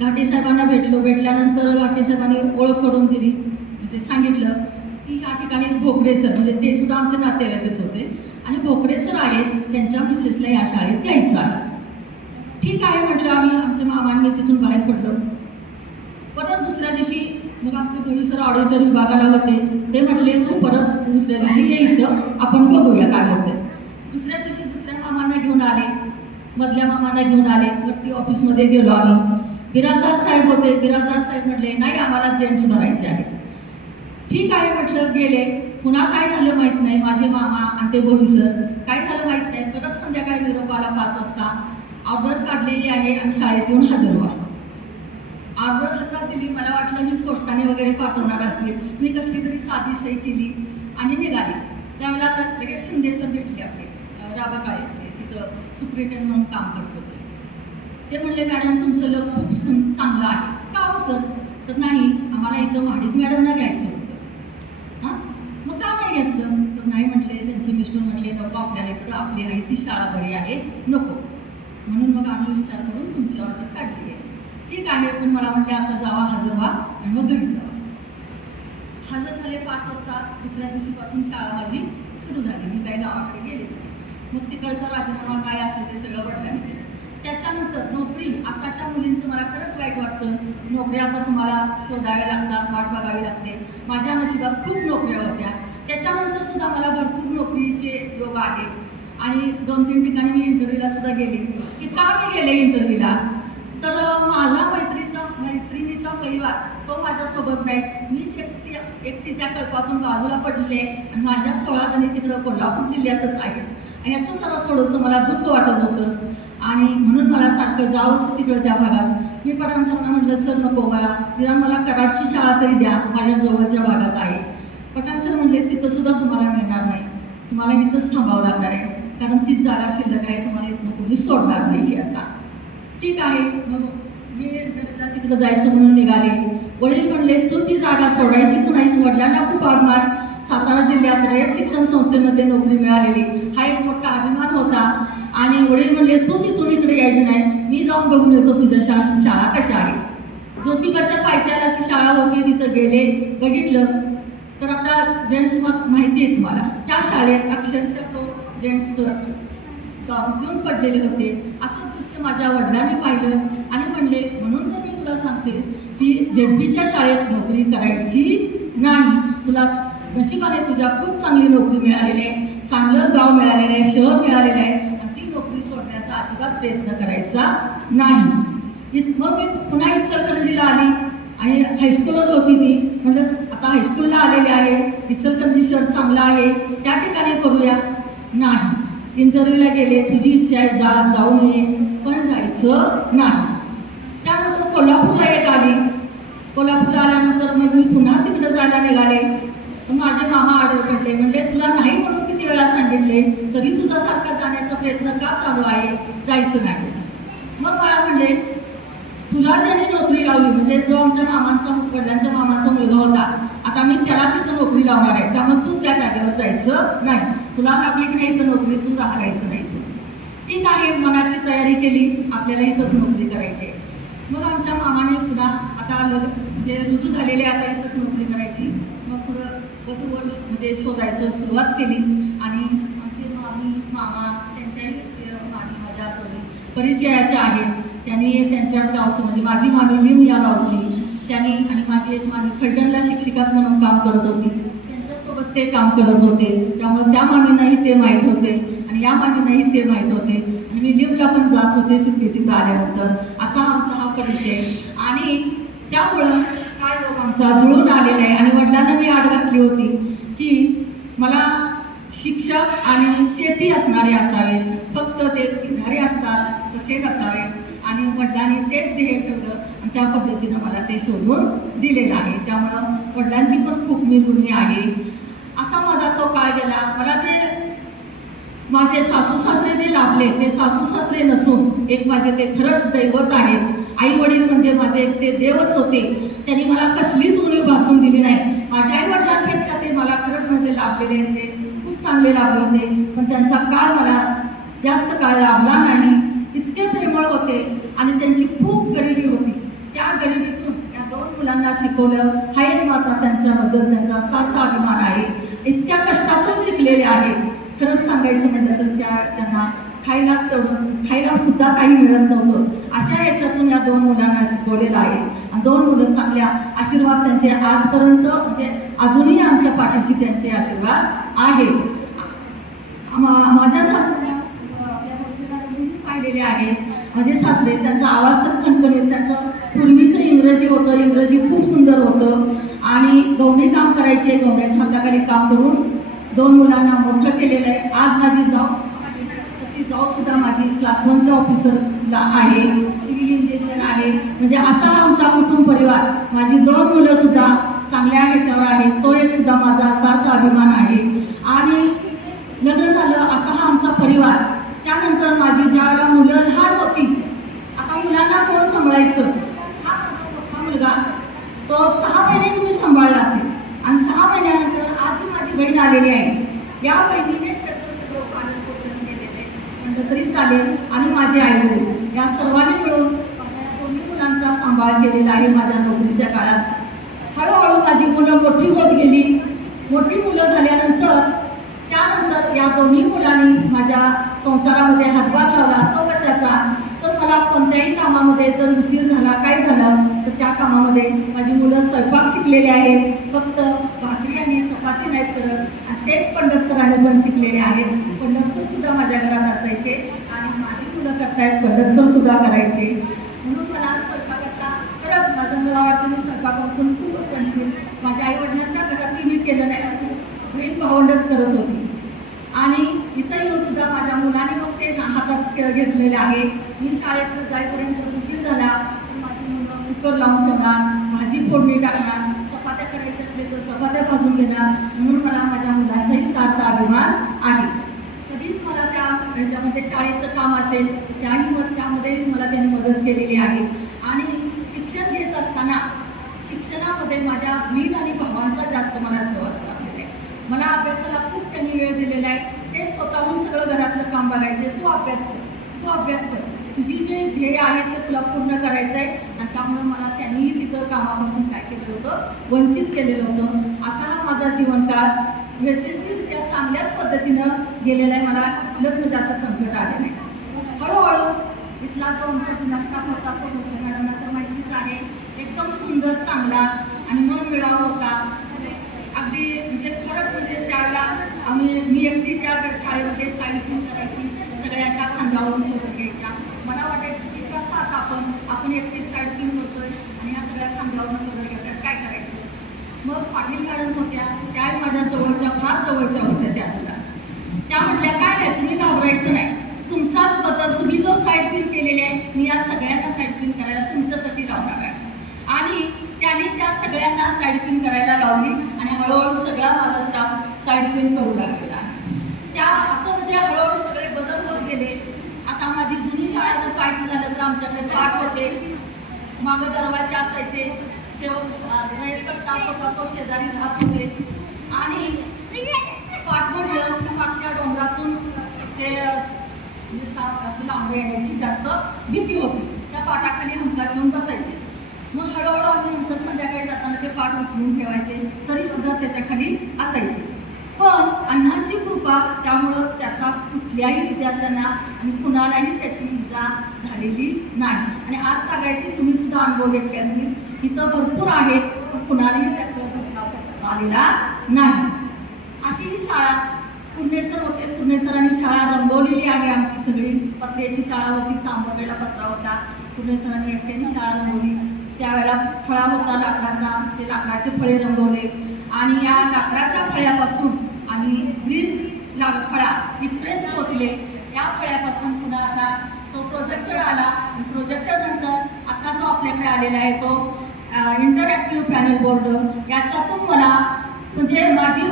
घाटे साहेबांना भेटल्यानंतर घाटे साहेबांनी ओळख करून दिली, म्हणजे सांगितलं की ह्या ठिकाणी भोकरे सर, म्हणजे ते सुद्धा आमचे नातेवाईकच होते आणि भोकरे सर आहेत, त्यांच्या मिसेसला या शाळेत घ्यायचं आहे. ठीक आहे म्हटलं. आम्ही आमच्या मामांनी तिथून बाहेर पडलो. परत दुसऱ्या दिवशी मग आमचे भोई सर ऑडिटर विभागाला होते. ते म्हटले तू परत दुसऱ्या दिवशी ये इथं, आपण बघूया काय होतं. दुसऱ्या दिवशी दुसऱ्या मामांना घेऊन आले, मधल्या मामांना घेऊन आले. वरती ऑफिसमध्ये गेलो आम्ही. बिराजदार साहेब होते. बिराजदार साहेब म्हटले नाही आम्हाला जेंट्स भरायचे आहे. ठीक आहे म्हटलं. गेले. पुन्हा काय झालं माहित नाही. माझे मामा आणि ते भोई सर काय झालं माहित नाही. परत संध्याकाळी निरोप आला 5 वाजता, ऑर्डर काढलेली आहे आणि शाळेत येऊन हजर व्हा. ऑर्डर दिली. मला वाटलं मी पोस्टाने वगैरे पाठवणार असतील. मी कसली तरी साधी सही केली आणि निघाली. त्यावेळेला लगेच शिंदे सर भेटले आपले राबाकाळेतले, तिथं सुप्रिटेंडंट म्हणून काम करतो. ते म्हणले मॅडम तुमचं लग खूप चांगलं आहे. का हो सर? तर नाही आम्हाला इथं वाढीत मॅडमना घ्यायचं होतं. हां मग का नाही घेतलं? तर नाही म्हटले. त्यांचे मिस्टर म्हटले नको आपल्याला इकडं, आपली आहे ती शाळा बरी आहे, नको. म्हणून मग आम्ही विचार करून तुमची ऑर्डर काढली आहे. ठीक आहे. पण मला म्हटले आता जावा, हजर व्हा आणि मग घरी जावा. हजर झाले 5 वाजता. दुसऱ्या दिवशीपासून शाळा माझी सुरू झाली. मी काही गावाकडे गेलेच नाही. मग तिकडचा राजीनामा काय असेल ते सगळं वडिलांनी केलं. त्याच्यानंतर नोकरी, आताच्या मुलींचं मला खरंच वाईट वाटतं. नोकऱ्या आता तुम्हाला शोधाव्या लागतात, वाट बघावी लागते. माझ्या नशिबात खूप नोकऱ्या होत्या. त्याच्यानंतर सुद्धा मला भरपूर नोकरीचे योग आले आणि 2-3 ठिकाणी मी इंटरव्ह्यूला सुद्धा गेले. की का मी गेले इंटरव्ह्यूला? तर माझा मैत्रिणीचा परिवार तो माझ्यासोबत नाही. मीच एकटी त्या कळपातून बाजूला पडले आणि माझ्या 16 जणी तिकडं कोल्हापूर जिल्ह्यातच आहेत. याचं जरा थोडंसं मला दुःख वाटत होतं आणि म्हणून मला सारखं जावंच तिकडं त्या भागात. मी पठाणसरांना म्हटलं सर नको निदान मला कराडची शाळा तरी द्या, माझ्या जवळच्या भागात आहे. पठाणसर म्हणले तिथं सुद्धा तुम्हाला मिळणार नाही, तुम्हाला इथंच थांबावं लागणार आहे, कारण तीच जागा शिल्लक आहे, तुम्हाला इथनं कोणी सोडणार नाही आता. ठीक आहे. मग मी तिकडं जायचं म्हणून निघाले. वडील म्हणले तू ती जागा सोडायचीच नाही. वडिलांना खूप अभिमान, सातारा जिल्ह्यात रयत शिक्षण संस्थेमध्ये नोकरी मिळालेली हा एक मोठा अभिमान होता. आणि वडील म्हणले तू तिथून इकडे यायचं नाही, मी जाऊन बघून येतो तुझ्या शाळा कशा आहे. ज्योतिबाच्या पायथ्यालाची शाळा होती, तिथं गेले, बघितलं. तर आता जेंट्स माहिती आहे तुम्हाला, त्या शाळेत अक्षरशः तो जेंट्स दारू घेऊन पडलेले होते. असं दृश्य माझ्या वडिलांनी पाहिलं आणि म्हणले म्हणून तर मी तुला सांगते की जेडपीच्या शाळेत नोकरी करायची नाही. तुला नशिबाने तुझ्या खूप चांगली नोकरी मिळालेली आहे, चांगलं गाव मिळालेलं आहे, शहर मिळालेलं आहे आणि ती नोकरी सोडण्याचा अजिबात प्रयत्न करायचा नाही. मग मी पुन्हा इचलकरंजीला आली आणि हायस्कूलवर होती ती. म्हटलं आता हायस्कूलला आलेले आहे, इचलकरंजी शहर चांगला आहे, त्या ठिकाणी करूया. नाही. इंटरव्ह्यूला गेले, तुझी इच्छा आहे जाऊन ये, पण जायचं नाही. त्यानंतर कोल्हापूरला एक आली. कोल्हापूरला आल्यानंतर मग मी पुन्हा तिकडे जायला निघाले. माझे मामा आडवे म्हणले तुला नाही म्हणून किती वेळा सांगितले तरी तुझ्यासारखा जाण्याचा प्रयत्न का चालू आहे, जायचं नाही. मग मला म्हणले तुला ज्याने नोकरी लावली, म्हणजे जो आमच्या वडिलांच्या मामाचा मुलगा होता, आता मी त्याला तिथं नोकरी लावणार आहे, त्यामुळे तू त्या जागेवर जायचं नाही. तुला लागली की नाही तर नोकरी तू जायचं नाही. तू ठीक आहे. मनाची तयारी केली, आपल्याला इथंच नोकरी करायची. मग आमच्या मामाने पुन्हा आता जे रुजू झालेले आता इथंच नोकरी करायची. मग पुढं वधूवर म्हणजे शोधायचं सुरुवात केली आणि आमचे मामा त्यांच्याही मामी माझ्या परिचयाच्या आहेत. त्यांनी त्यांच्याच गावचं, म्हणजे माझी मामी लिम या गावची, त्यांनी आणि माझी एक मामी फलटणला शिक्षिकाच म्हणून काम करत होती, त्यांच्यासोबत ते काम करत होते. त्यामुळे त्या मामींनाही ते माहीत होते आणि या मामींनाही ते माहीत होते. आणि मी लिमला पण जात होते सुट्टी तिथं आल्यानंतर. असा आमचा हा परिचय. आणि त्यामुळं काय लोक आमचा जुळून आलेला आहे. आणि वडिलांना मी आड घातली होती की मला शिक्षक आणि शेती असणारे असावे, फक्त ते भिकारी असतात तसे नसावे. आणि वडिलांनी तेच ध्येय ठेवलं आणि त्या पद्धतीनं मला ते शोधून दिलेलं आहे. त्यामुळं वडिलांची पण खूप मी ऋणी आहे. असा माझा तो काळ गेला. मला जे माझे सासू सासरे जे लाभले ते सासू सासरे नसून एक माझे ते खरंच दैवत आहेत. आई वडील म्हणजे माझे ते देवच होते. त्यांनी मला कसलीच उणीव भासून दिली नाही. माझ्या आई वडिलांपेक्षा ते मला खरंच म्हणजे लाभलेले आहेत. ते खूप चांगले लाभले होते. पण त्यांचा काळ मला जास्त काळ लाभला नाही. इतके प्रेमळ होते आणि त्यांची खूप गरिबी होती. त्या गरिबीतून त्या 2 मुलांना शिकवलं हा एक माझा त्यांच्याबद्दल त्यांचा सार्थ अभिमान आहे. इतक्या कष्टातून शिकलेले आहे. खरंच सांगायचं म्हटलं तर त्यांना खायला सुद्धा काही मिळत नव्हतं. अशा याच्यातून या 2 मुलांना शिकवलेलं आहे. आणि 2 मुलं चांगल्या आशीर्वाद त्यांचे आजपर्यंत म्हणजे अजूनही आमच्या पाठीशी त्यांचे आशीर्वाद आहे. माझ्या सासऱ्याला पाहिलेले आहे. माझे सासरे त्यांचा आवाज तर खणखणीत, त्यांचं पूर्वीचं इंग्रजी होतं. इंग्रजी खूप सुंदर होतं आणि गवणे काम करायचे. गवण्याच्या हाताखाली काम करून 2 मुलांना मोठं केलेलं आहे. आज माझी जाऊ ती जाऊ सुद्धा माझी क्लास 1च्या ऑफिसरला आहे, सिव्हिल इंजिनियर आहे. म्हणजे असा आमचा कुटुंब परिवार. माझी 2 मुलं सुद्धा चांगल्या ह्याच्यावर आहेत. तो एक सुद्धा माझा सार्थ अभिमान आहे. आणि लग्न झालं असा हा आमचा परिवार. त्यानंतर माझी ज्यावेळेला मुलं लहान होती, आता मुलांना कोण सांभाळायचं. हा मोठा मुलगा तो 6 महिनेच मी सांभाळला असेल. आणि 6 महिन्यानंतर आज माझी बहीण आलेली आहे. या बहिणीने त्याचं सगळं पालन पोषण केलेलं आहे म्हटलं तरी चालेल. आणि माझे आई वडील या सर्वांनी मिळून माझ्या 2 मुलांचा सांभाळ केलेला आहे. माझ्या नोकरीच्या काळात हळूहळू माझी मुलं मोठी होत गेली. मोठी मुलं झाल्यानंतर त्यानंतर या 2 मुलांनी माझ्या संसारामध्ये हातभार लावला. तो कशाचा तर मला कोणत्याही कामामध्ये जर उशीर झाला काय झालं तर त्या कामामध्ये माझी मुलं स्वयंपाक शिकलेले आहेत. फक्त भाकरी आणि चपाती नाहीत करत. आणि तेच पंडितसरांनी पण शिकलेले आहेत. पंडितसर सुद्धा माझ्या घरात असायचे आणि माझी मुलं करतायत पंडितसर सुद्धा करायचे. म्हणून मला स्वयंपाकाचा खरंच मला वाटतं मी स्वयंपाकापासून खूपच वंचित. माझ्या आईवडिलांच्या घरातही मी केलं नाही. बहीण भावंडच करत होती. आणि इथं येऊन सुद्धा माझ्या मुलाने मग ते हातात घेतलेले आहे. मी शाळेत जाईपर्यंत उशीर झाला तर माझी मुलं कुकर लावून ठेवणार, भाजी फोडणी टाकणार, चपात्या करायचे असले तर चपात्या भाजून घेणार. म्हणून मला माझ्या मुलांचाही सार्थ अभिमान आहे. कधीच मला त्या ह्याच्यामध्ये शाळेचं काम असेल त्यामध्येच मला त्यांनी मदत केलेली आहे. आणि शिक्षण घेत असताना शिक्षणामध्ये माझ्या बहीण आणि भावांचा जास्त मला सहवास लाभलेला आहे. मला अभ्यासाला खूप त्यांनी वेळ दिलेला आहे. ते स्वतःहून सगळं घरातलं काम बघायचे. तू अभ्यास कर, तुझी जे ध्येय आहे ते तुला पूर्ण करायचं आहे. आणि त्यामुळे मला त्यांनीही तिथं कामापासून काय केलं होतं, वंचित केलेलं होतं. असा हा माझा जीवनकाळ यशस्वीरित्या चांगल्याच पद्धतीनं गेलेला आहे. मला कुठलंच म्हणजे असं संकट आलं नाही. हळूहळू इथला जो आमचा स्टाफ होता तो मॅडमना तर माहितीच आहे. एकदम सुंदर, चांगला आणि मनमिळाव होता. अगदी म्हणजे खरंच म्हणजे त्यावेळेला मी एकटीच्या शाळेमध्ये साईड करायची. सगळ्या अशा खांद्यावरून करून घ्यायच्या. मला वाटायचं की कसं आता आपण एकटीच साईड करतोय आणि ह्या सगळ्या खांद्यावरून करून घेतात, काय करायचं. मग पाटील मॅडम होत्या, त्याही माझ्या जवळच्या फार जवळच्या होत्या. त्या सुद्धा त्या म्हटल्या काय नाही तुम्ही घाबरायचं नाही, तुमचाच बदल तुम्ही जो साईड पिन केलेले आहे मी या सगळ्यांना साईड पिन करायला तुमच्यासाठी लावणार आहे. आणि त्याने त्या सगळ्यांना साईड पिन करायला लावली आणि हळूहळू सगळा माझा स्टाफ साईड पिन करू लागलेला. त्या असं म्हणजे हळूहळू सगळे बदल होत गेले. आता माझी जुनी शाळा जर पाहायचं झालं तर आमच्याकडे पाठ होते, मागं दरवाजे असायचे, सेवक स्टाफ होता तो शेजारी राहत होते. आणि पाठ म्हटलं की मागच्या डोंगरातून ते सापाची लांबी येण्याची जास्त भीती होती. त्या पाटाखाली हमकाश येऊन बसायचे. मग हळूहळू आम्ही नंतर संध्याकाळी जाताना ते पाठ उचलून ठेवायचे, तरी सुद्धा त्याच्या खाली असायचे. पण अण्णांची कृपा त्यामुळं त्याचा कुठल्याही विद्यार्थ्यांना आणि कुणालाही त्याची इजा झालेली नाही. आणि आज तागायचे तुम्ही सुद्धा अनुभव घेतले असतील. इथं भरपूर आहेत पण कुणालाही त्याचा आलेला नाही. अशी ही शाळा पुर्णेसर होते. पुर्णेसरांनी शाळा रंगवलेली आहे. आमची सगळी पत्र्याची शाळा होती, तांबडवेला पत्रा होता. पुर्णेसरांनी एकट्याने शाळा रंगवली. त्यावेळेला फळा होता लाकडाचा, ते लाकडाचे फळे रंगवले. आणि या लाकडाच्या फळ्यापासून आम्ही ग्रीन फळा इथपर्यंत पोहोचले. या फळ्यापासून पुन्हा आता तो प्रोजेक्टर आला. प्रोजेक्टर नंतर आता जो आपल्याकडे आलेला आहे तो इंटरॅक्टिव्ह पॅनल बोर्ड. याच्यातून मला म्हणजे माझी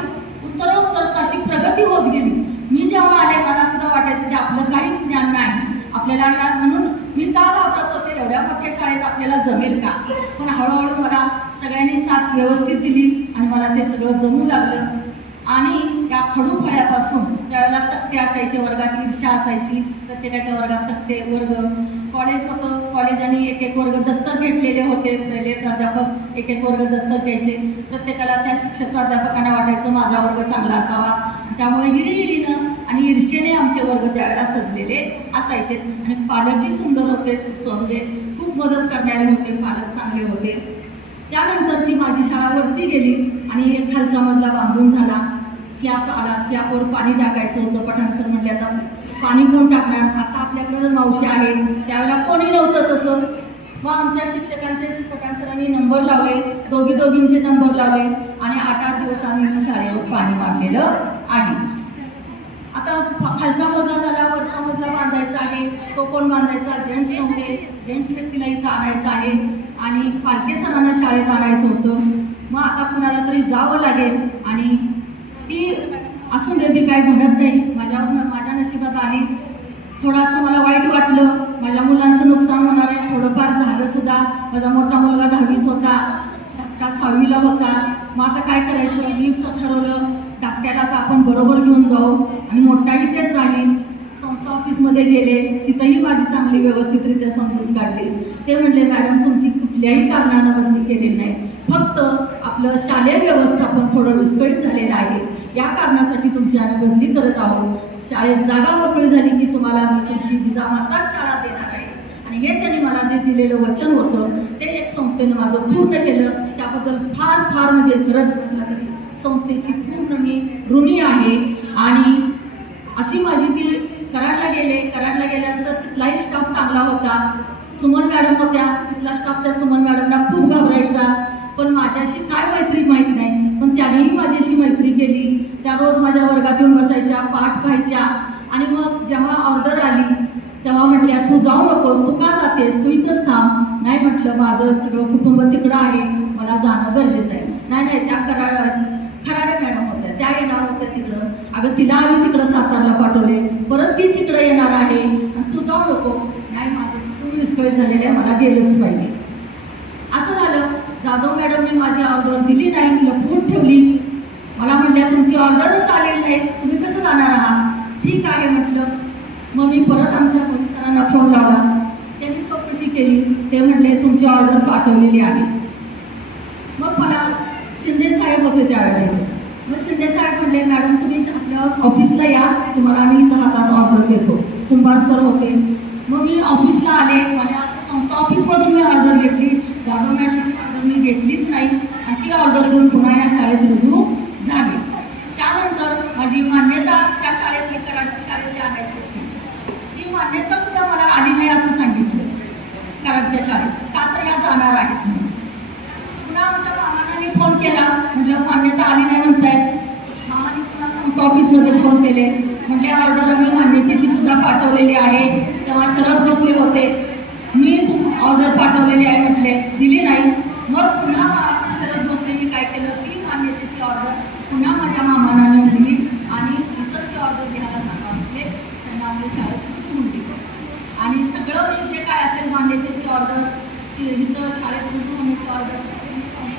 उत्तरोत्तर तशी प्रगती होत गेली. मी जेव्हा आले मला सुद्धा वाटायचं की आपलं काहीच ज्ञान नाही आपल्याला, म्हणून मी का घाबरत होते एवढ्या मोठ्या शाळेत आपल्याला जमेल का. पण हळूहळू मला सगळ्यांनी साथ व्यवस्थित दिली आणि मला ते सगळं जमू लागलं. आणि या खडू फळ्यापासून त्यावेळेला तक्ते असायचे, वर्गात ईर्ष्या असायची, प्रत्येकाच्या वर्गात तक्ते वर्ग. कॉलेज होतं, कॉलेज आणि एक एक वर्ग दत्तक घेतलेले होते. पहिले प्राध्यापक एक एक वर्ग दत्तक घ्यायचे. प्रत्येकाला त्या शिक्षक प्राध्यापकांना वाटायचं माझा वर्ग चांगला असावा. त्यामुळे हिरीहिरीनं आणि ईर्षेने आमचे वर्ग त्यावेळेला सजलेले असायचे. आणि पालकही सुंदर होते, म्हणजे खूप मदत करणारे होते, पालक चांगले होते. त्यानंतरची माझी शाळा वरती गेली आणि एक खालचा मजला बांधून झाला. स्लॅब आला, स्लॅबवर पाणी टाकायचं होतं. पठाण सर म्हणले आता पाणी कोण टाकणार, आता आपल्याकडे मावशी आहे, त्यावेळेला कोणी नव्हतं तसं. मग आमच्या शिक्षकांचे पठाण सरांनी नंबर लावले, दोघींचे नंबर लावले आणि 8-8 दिवस आम्ही शाळेवर पाणी मारलेलं आहे. आता खालचा मजला झाला, वरचा मजला बांधायचा आहे. तो कोण बांधायचा, जेंट्स नव्हते, जेंट्स व्यक्तीला इथं आणायचं आहे आणि पालके सरांना शाळेत आणायचं होतं. मग आता कुणाला तरी जावं लागेल आणि ती असून दे मी काय म्हणत नाही, माझ्या नशिबात आली. थोडंसं मला वाईट वाटलं, माझ्या मुलांचं नुकसान होणार आहे, थोडंफार झालं सुद्धा. माझा मोठा मुलगा 10वीत होता, धाकटा 6वीला होता. मग आता काय करायचं, मी ठरवलं धाकट्याला तर आपण बरोबर घेऊन जाऊ आणि मोठाही तेच राहील. संस्था ऑफिसमध्ये गेले, तिथंही माझी चांगली व्यवस्थितरित्या समजूत काढली. ते म्हणले मॅडम तुमची कुठल्याही कारणानं बदली केलेली नाही, फक्त आपलं शालेय व्यवस्थापन थोडं विस्कळीत झालेलं आहे, या कारणासाठी तुमची आम्ही बदली करत आहोत. शाळेत जागा मोकळी झाली की तुम्हाला मी तुमची जिजामाताच शाळा देणार आहे. आणि हे त्यांनी मला जे दिलेलं वचन होतं ते एक संस्थेनं माझं पूर्ण केलं. त्याबद्दल फार फार म्हणजे खरंच म्हटलं तरी संस्थेची पूर्ण मी ऋणी आहे. आणि अशी माझी ती कराडला गेल्यानंतर तिथलाही स्टाफ चांगला होता. सुमन मॅडम होत्या, तिथला स्टाफ त्या सुमन मॅडमला खूप घाबरायचा. पण माझ्याशी काय मैत्री माहीत नाही, पण त्यानेही माझ्याशी मैत्री केली. त्या रोज माझ्या वर्गात येऊन बसायच्या, पाठ व्हायच्या. आणि मग जेव्हा ऑर्डर आली तेव्हा म्हटल्या तू जाऊ नकोस, तू का जातेस, तू इथंच थांब. नाही म्हटलं माझं सगळं कुटुंब तिकडं आहे, मला जाणं गरजेचं आहे. नाही त्या खराडे मॅडम होत्या, त्या येणार होत्या तिकडं. अगं तिला आम्ही तिकडं सातारला पाठवले, परत तीच इकडं येणार आहे आणि तू जाऊ नको. नाही माझं खूप विस्कळीत झालेलं आहे, मला गेलंच पाहिजे. असं झालं. जाधव मॅडमने माझी ऑर्डर दिली नाही, लपवून ठेवली. मला म्हटल्या तुमची ऑर्डरच आलेली नाही, तुम्ही कसं जाणार आहात. ठीक आहे म्हटलं. मग मी परत आमच्या पोलीस सरांना फोन लावला, त्यांनी चौकशी केली. ते म्हटले तुमची ऑर्डर पाठवलेली आहे. मग मला शिंदे साहेब होते त्यावेळेला. मग शिंदे साहेब म्हटले मॅडम तुम्ही आपल्या ऑफिसला या, तुम्हाला आम्ही इथं हातात ऑर्डर देतो. कुंभार सर होते. मग मी ऑफिसला आले, माझ्या संस्था ऑफिसमधून मी ऑर्डर घेतली. जाधव मॅडमची ऑर्डर मी घेतलीच नाही आणि ती ऑर्डर घेऊन पुन्हा या शाळेत रुजू झाली. त्यानंतर माझी मान्यता त्या शाळेतली कराडच्या शाळेतली आणायची होती. ती मान्यता सुद्धा मला आली नाही असं सांगितलं कराडच्या शाळेत, का तर या जाणार आहेत म्हणून. पुन्हा आमच्या मामांना मी फोन केला, म्हटलं मान्यता आली नाही म्हणतायत. मामाने पुन्हा संस्था ऑफिसमध्ये फोन केले, म्हटले ऑर्डर मी मान्यतेची सुद्धा पाठवलेली आहे. तेव्हा शरद बसले होते, मी ऑर्डर पाठवलेली आहे म्हटले, दिली नाही. मग पुन्हा शरद बसलेनी काय केलं, ती मान्यतेची ऑर्डर पुन्हा माझ्या मामांना नेऊन दिली आणि इथंच ती ऑर्डर घ्यायला सांगा म्हटले. त्यांना आपल्या शाळेत घेऊन दिलं आणि सगळं मी जे काय असेल मान्यतेची ऑर्डर, इथं शाळेत रुजू होण्याची ऑर्डर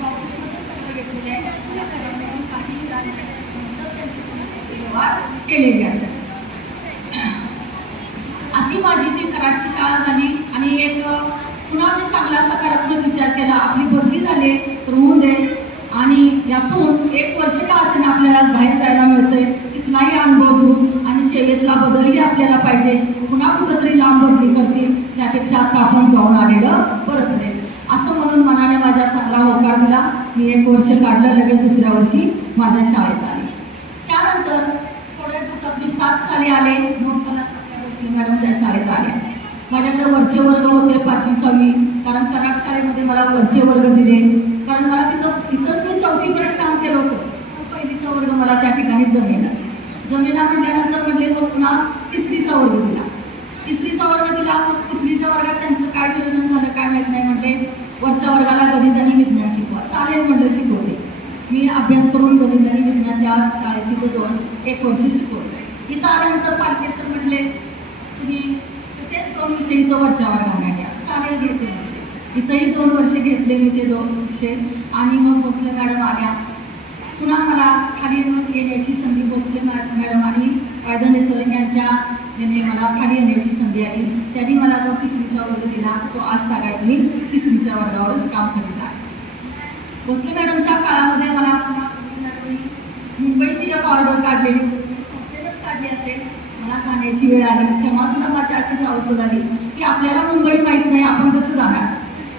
ऑफिसमध्ये सगळं घेतलेलं आहे. काहीही व्यवहार केलेली असतात. अशी माझी ती कराडची शाळा झाली. आणि एक पुन्हा मी चांगला सकारात्मक विचार केला, आपली बदली झाली तर होऊन दे आणि यातून 1 वर्ष का असेना आपल्याला बाहेर जायला मिळतंय, तिथलाही अनुभव घेऊ आणि सेवेतला बदलही आपल्याला पाहिजे. पुन्हा कुठंतरी लांब बदली करतील त्यापेक्षा आता आपण जाऊन आलेलं बरं पडेल असं म्हणून मनाने माझ्या चांगला होकार दिला. मी 1 वर्ष काढलं, लगेच दुसऱ्या वर्षी माझ्या शाळेत आले. त्यानंतर थोड्या दिवसात मी 7 साली आले. 9 सालात मॅडम त्या शाळेत आल्या. माझ्याकडे वरचे वर्ग होते 5वी 6वी, कारण कराड शाळेमध्ये मला वरचे वर्ग दिले, कारण मला तिथंच मी 4थीपर्यंत काम केलं होतं. पहिलीचा वर्ग मला त्या ठिकाणी जमेलच. जमिना म्हटल्यानंतर म्हटले मग पुन्हा तिसरीचा वर्ग दिला. तिसरीचा वर्ग दिला. मग तिसरीच्या वर्गात त्यांचं काय नियोजन झालं काय माहीत नाही. म्हटले वरच्या वर्गाला गणित आणि विज्ञान शिकवा. चालेल म्हटलं शिकवते. मी अभ्यास करून गणित आणि विज्ञान त्या शाळेत तिथं 1 वर्ष शिकवलं. इथं आल्यानंतर पालके सर म्हटले तुम्ही तेच 2 विषय इथं वरच्या वर्गाला घ्या. चालेल घेते म्हटले. इथंही 2 वर्ष घेतले मी ते 2 विषय. आणि मग भोसले मॅडम आल्या. पुन्हा मला खाली येण्याची संधी भोसले मॅडम आणि वायदंडे सर यांनी मला खाली येण्याची संधी आली. त्यांनी मला जो तिसरीचा वर्ग दिला तो आज तागायत मी तिसरीच्या वर्गावरच काम करीत आहे. भोसले मॅडमच्या काळामध्ये मला पुन्हा मुंबईची एक ऑर्डर काढलेली काढली असेल. मला जाण्याची वेळ आली. तेव्हा सुद्धा माझी अशीच अवस्था झाली की आपल्याला मुंबई माहीत नाही, आपण कसं जाणार.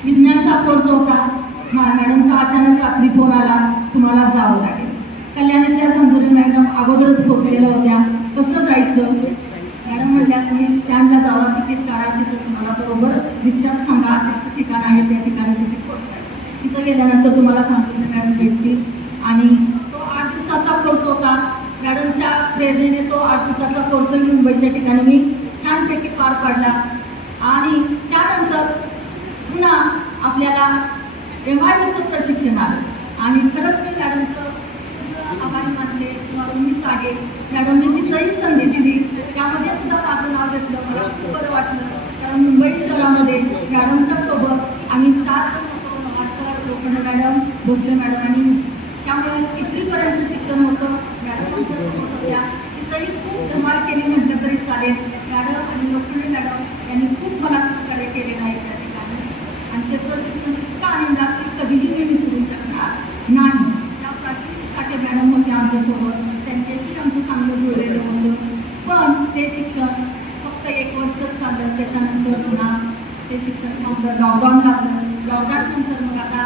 विज्ञानचा कोर्स होता. मॅडमचा अचानक रात्री फोन आला, तुम्हाला जावं लागेल. कल्याणीतल्या धंदुरे मॅडम अगोदरच पोहोचलेल्या होत्या. कसं जायचं. मॅडम म्हटल्या तुम्ही स्टँडला जावा, तिकीट काढा, तिथं तुम्हाला बरोबर रिक्षात सांगा असं ठिकाण आहे, त्या ठिकाणी तिथे पोहोचताय. तिथं गेल्यानंतर तुम्हाला धंदुरे मॅडम भेटतील. आणि तो 8 दिवसाचा कोर्स होता. मॅडमच्या प्रेरणेने तो 8 दिवसाचा कोर्सही मुंबईच्या ठिकाणी मी छानपैकी पार पाडला. आणि त्यानंतर पुन्हा आपल्याला MIBचं प्रशिक्षण आलं. आणि खरंच मी मॅडमचं आभारी मानले किंवा ऋणीच आहे. मॅडमने तिथंही संधी दिली. त्यामध्ये सुद्धा माझं नाव घेतलं. मला खूप बरं वाटलं. कारण मुंबई शहरामध्ये मॅडमच्या सोबत आम्ही 4 sir Lokhande madam, Bhosale madam आणि त्यामुळे 3रीपर्यंत शिक्षण होतं. मॅडम आमच्या सोबत होत्या. तिथंही खूप धमाल केली म्हटलं तरी चालेल. मॅडम आणि लोखंडे मॅडम यांनी खूप मला सहकार्य केलेलं आहे त्या ठिकाणी. आणि ते प्रशिक्षण इतकं आनंदात की कधीही मी विसरू शकणार नाही. त्या प्राचीन साठे मॅडम होत्या आमच्यासोबत. त्यांच्याशी आमचं चांगलं जुळलेलं होतं. पण ते शिक्षण फक्त 1 वर्षच चाललं. त्याच्यानंतर पुन्हा ते शिक्षण थांबलं. लॉकडाऊन लागलं. लॉकडाऊन नंतर मग आता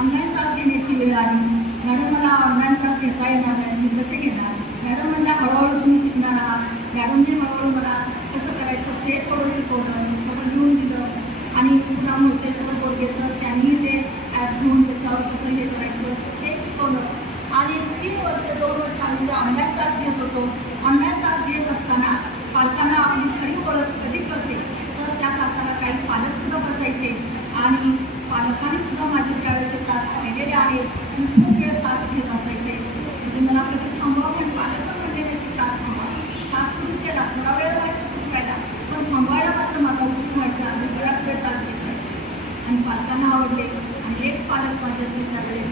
ऑनलाईन क्लास घेण्याची वेळ आली. मॅडम मला ऑनलाईन क्लास घेता येणार नाही, मी कसे घेणार. मॅडम म्हणल्या हळूहळू तुम्ही शिकणार आहात. मॅडमने हळूहळू मला कसं करायचं ते थोडं शिकवलं, थोडं लिहून दिलं. आणि पुन्हा मोठे सर बोलगे सर त्यांनी ते ॲप घेऊन त्याच्यावर कसं हे करायचं ते शिकवलं. आणि 3 वर्ष 2 वर्ष आम्ही जे ऑनलाईन क्लास घेत होतो. ऑनलाईन क्लास घेत असताना पालकांना आपली खरी ओळख कधी कळते तर त्या तासाला काही पालकसुद्धा बसायचे. आणि पालकांनी सुद्धा माझे त्यावेळेचे क्लास पाहिलेले आहेत. मी खूप वेळ क्लास घेत असायचे. म्हणजे मला कधी थांबवा पण पालक पण म्हटलेले की क्लास थांबवा. क्लास सुरू केला, थोडा वेळ व्हायचा सुटवायला, पण थांबवायला मात्र माझा उशीर व्हायचा. आणि बराच वेळ क्लास घेत आणि पालकांना आवडले. आणि एक पालक माझ्या झाले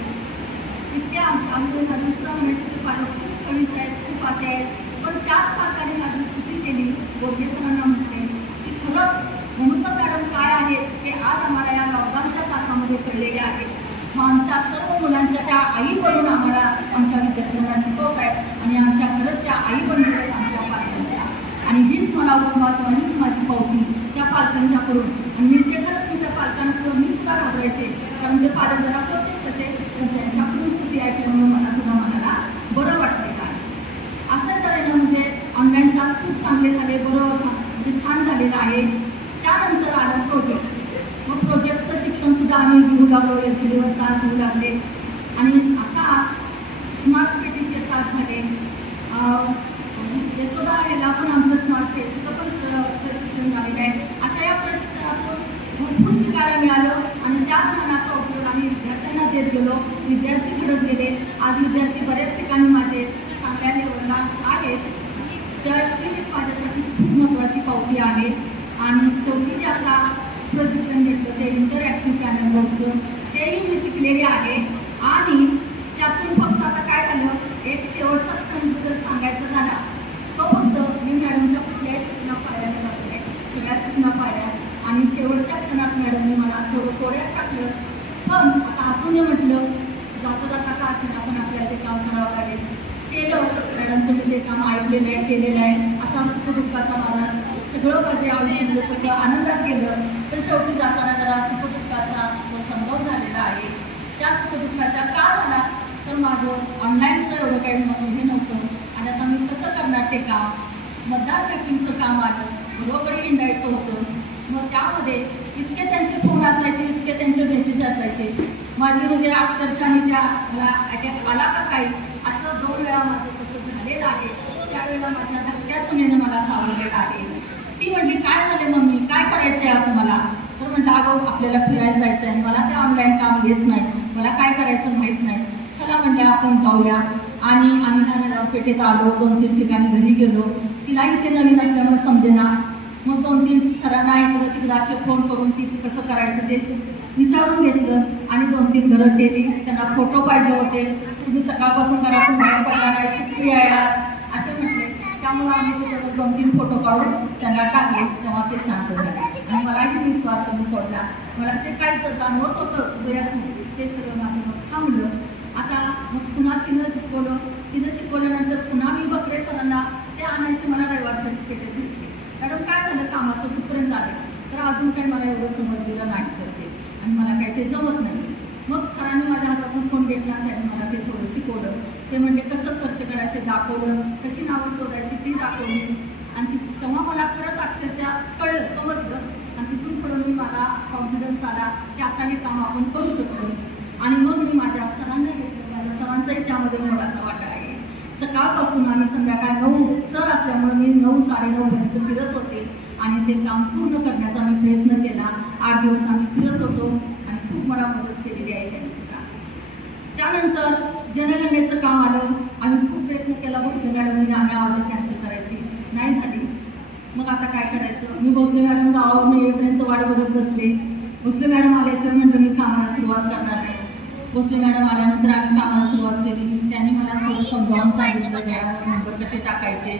इतके आमच्या दुसरं म्हणायचं ते पालक खूप कमीच आहेत, खूप असे आहेत. पण त्याच पालकाने माझी स्तुती केली. बोलगे सरांना म्हटले की खरंच म्हणून तर मॅडम काय आहेत ते आज आम्हाला या लॉकडाऊनच्या तासामध्ये कळलेले आहेत. मग आमच्या सर्व मुलांच्या त्या आई बनून आम्हाला आमच्या विद्यार्थ्यांना शिकवत आहेत. आणि आमच्या खरंच त्या आई बनून आहेत आमच्या पालकांच्या. आणि हीच मला महत्त्व, हीच माझी पावती त्या पालकांच्याकडून. आणि मी ते खरंच मी त्या पालकांसोबत मी सुद्धा घाबरायचे. कारण ते पालक जरा होतेच तसे, तर त्यांच्याकडून स्तुती ऐकल्यामुळे मला सुद्धा मनाला बरं वाटते. काय असं तऱ्हेनं म्हणजे ऑनलाईन क्लास खूप चांगले झाले, बरं म्हणजे छान झालेलं आहे. त्यानंतर आलं प्रोजेक्ट. मग प्रोजेक्टचं शिक्षणसुद्धा आम्ही घेऊ लागलो. LCDवर तास होऊ लागले. आणि आता स्मार्ट पेटीचे तास झाले. यशोदा ह्याला पण आमचं स्मार्ट पेटीचं पण प्रशिक्षण झालेलं आहे. अशा या प्रशिक्षणातून भरपूर शिकायला मिळालं. आणि त्या ज्ञानाचा उपयोग आम्ही विद्यार्थ्यांना देत गेलो. विद्यार्थी घडत गेले. आज विद्यार्थी बऱ्याच ठिकाणी माझे चांगल्या लेवलला आहेत. तर ती माझ्यासाठी खूप महत्त्वाची पावती आहे. आणि शेवटी जे आता प्रशिक्षण घेतलं ते इंटरॅक्टिव्ह पॅनल बोर्डचं तेही मी शिकलेले आहे. आणि त्यातून फक्त आता काय झालं, एक शेवटचा क्षण जर सांगायचं झाला तो फक्त मी मॅडमच्या कुठल्याही सूचना पाळल्या जात नाही. सगळ्या सूचना पाळल्या. आणि शेवटच्या क्षणात मॅडमने मला थोडं कोड्यात टाकलं. पण आता असं नाही म्हटलं जाता जाता का असेल आपण आपल्याला ते काम करावं लागेल. केलं. मॅडमचं मी ते काम ऐकलेलं आहे, केलेलं आहे. असा सुखदुःखाचा माझा सगळं माझ्या आयुष्यामध्ये तसं आनंदात गेलं. तर शेवटी जाताना जरा सुखदुःखाचा जो संभव झालेला आहे. त्या सुखदुःखाच्या का झाला तर माझं ऑनलाईनचं एवढं काही हे नव्हतं. आणि आता मी कसं करणार ते काम. मतदार मॅपिंगचं काम आलं, घरोघरी हिंडायचं होतं. मग त्यामध्ये इतके त्यांचे फोन असायचे, इतके त्यांचे मेसेज असायचे. माझी म्हणजे अक्षरशः मी त्या मला अटॅक आला का काही असं 2 वेळा माझं तसं झालेलं आहे. त्या त्यावेळेला माझ्या धाकट्या सुनेनं मला सावरलेलं आहे. ती म्हटली, काय झाले मम्मी, काय करायचं आहे तुम्हाला? तर म्हटलं, अगं आपल्याला फिरायला जायचं आहे, मला ते ऑनलाईन काम येत नाही, मला काय करायचं माहीत नाही. चला म्हटलं आपण जाऊया. आणि आम्ही नारायणगाव पेठेत आलो, 2-3 ठिकाणी घरी गेलो. तिलाही ते नवीन असल्यामुळे समजेना. मग 2-3 सरांना इकडं तिकडं असे फोन करून ती कसं करायचं ते विचारून घेतलं आणि 2-3 घरं केली. त्यांना फोटो पाहिजे होते. तुम्ही सकाळपासून घरातून बाहेर पडला नाही, सुट्टी आहे आज असे म्हटले. त्यामुळे आम्ही त्याच्यावर 2-3 फोटो काढून त्यांना टाकले. तेव्हा ते शांत झाले आणि मलाही निस्वार्थ मी सोडला. मला जे काही जाणवत होतं डोळ्यातून ते सगळं माझं थांबलं. आता मग पुन्हा तिनं शिकवल्यानंतर पुन्हा मी बकरे सरांना ते आणायचे. मला रविवार सर्टिफिकेट दिले. मॅडम काय झालं, कामाचं कुठपर्यंत आले? तर अजून काही मला एवढं समजलेलं नाही सर ते, आणि मला काही ते जमत नाही. मग सरांनी माझ्या हातातून फोन घेतला, त्यांनी मला ते थोडं शिकवलं. ते म्हणजे कसं सर्च करायचं दाखवलं, कशी नावं शोधायची ती दाखवली. आणि तेव्हा मला खरंच अक्षरशः कळलं, समजलं. आणि तिथून पुढं मी मला कॉन्फिडन्स आला की आता हे काम आपण करू शकतो. आणि मग मी माझ्या सरांना घेतलं. माझ्या सरांचाही त्यामध्ये मोलाचा वाटा आहे. सकाळपासून आम्ही संध्याकाळ 9 सर असल्यामुळे मी 9-9:30 पर्यंत फिरत होते आणि ते काम पूर्ण करण्याचा मी प्रयत्न केला. 8 दिवस आम्ही फिरत होतो आणि खूप मला मदत केलेली आहे त्यांनी सुद्धा. त्यानंतर जनगणनेचं काम आलं. आम्ही खूप प्रयत्न केला. भोसले मॅडमने आम्ही ऑर्डर कॅन्सल करायची, नाही झाली. मग आता काय करायचं? मी भोसले मॅडम गावावरून येईपर्यंत वाट बघत बसले. भोसले मॅडम आल्याशिवाय म्हटलं मी कामाला सुरुवात करणार नाही. भोसले मॅडम आल्यानंतर आम्ही कामाला सुरुवात केली. त्यांनी मला थोडं समजावून सांगितलं घरावर नंबर कसे टाकायचे.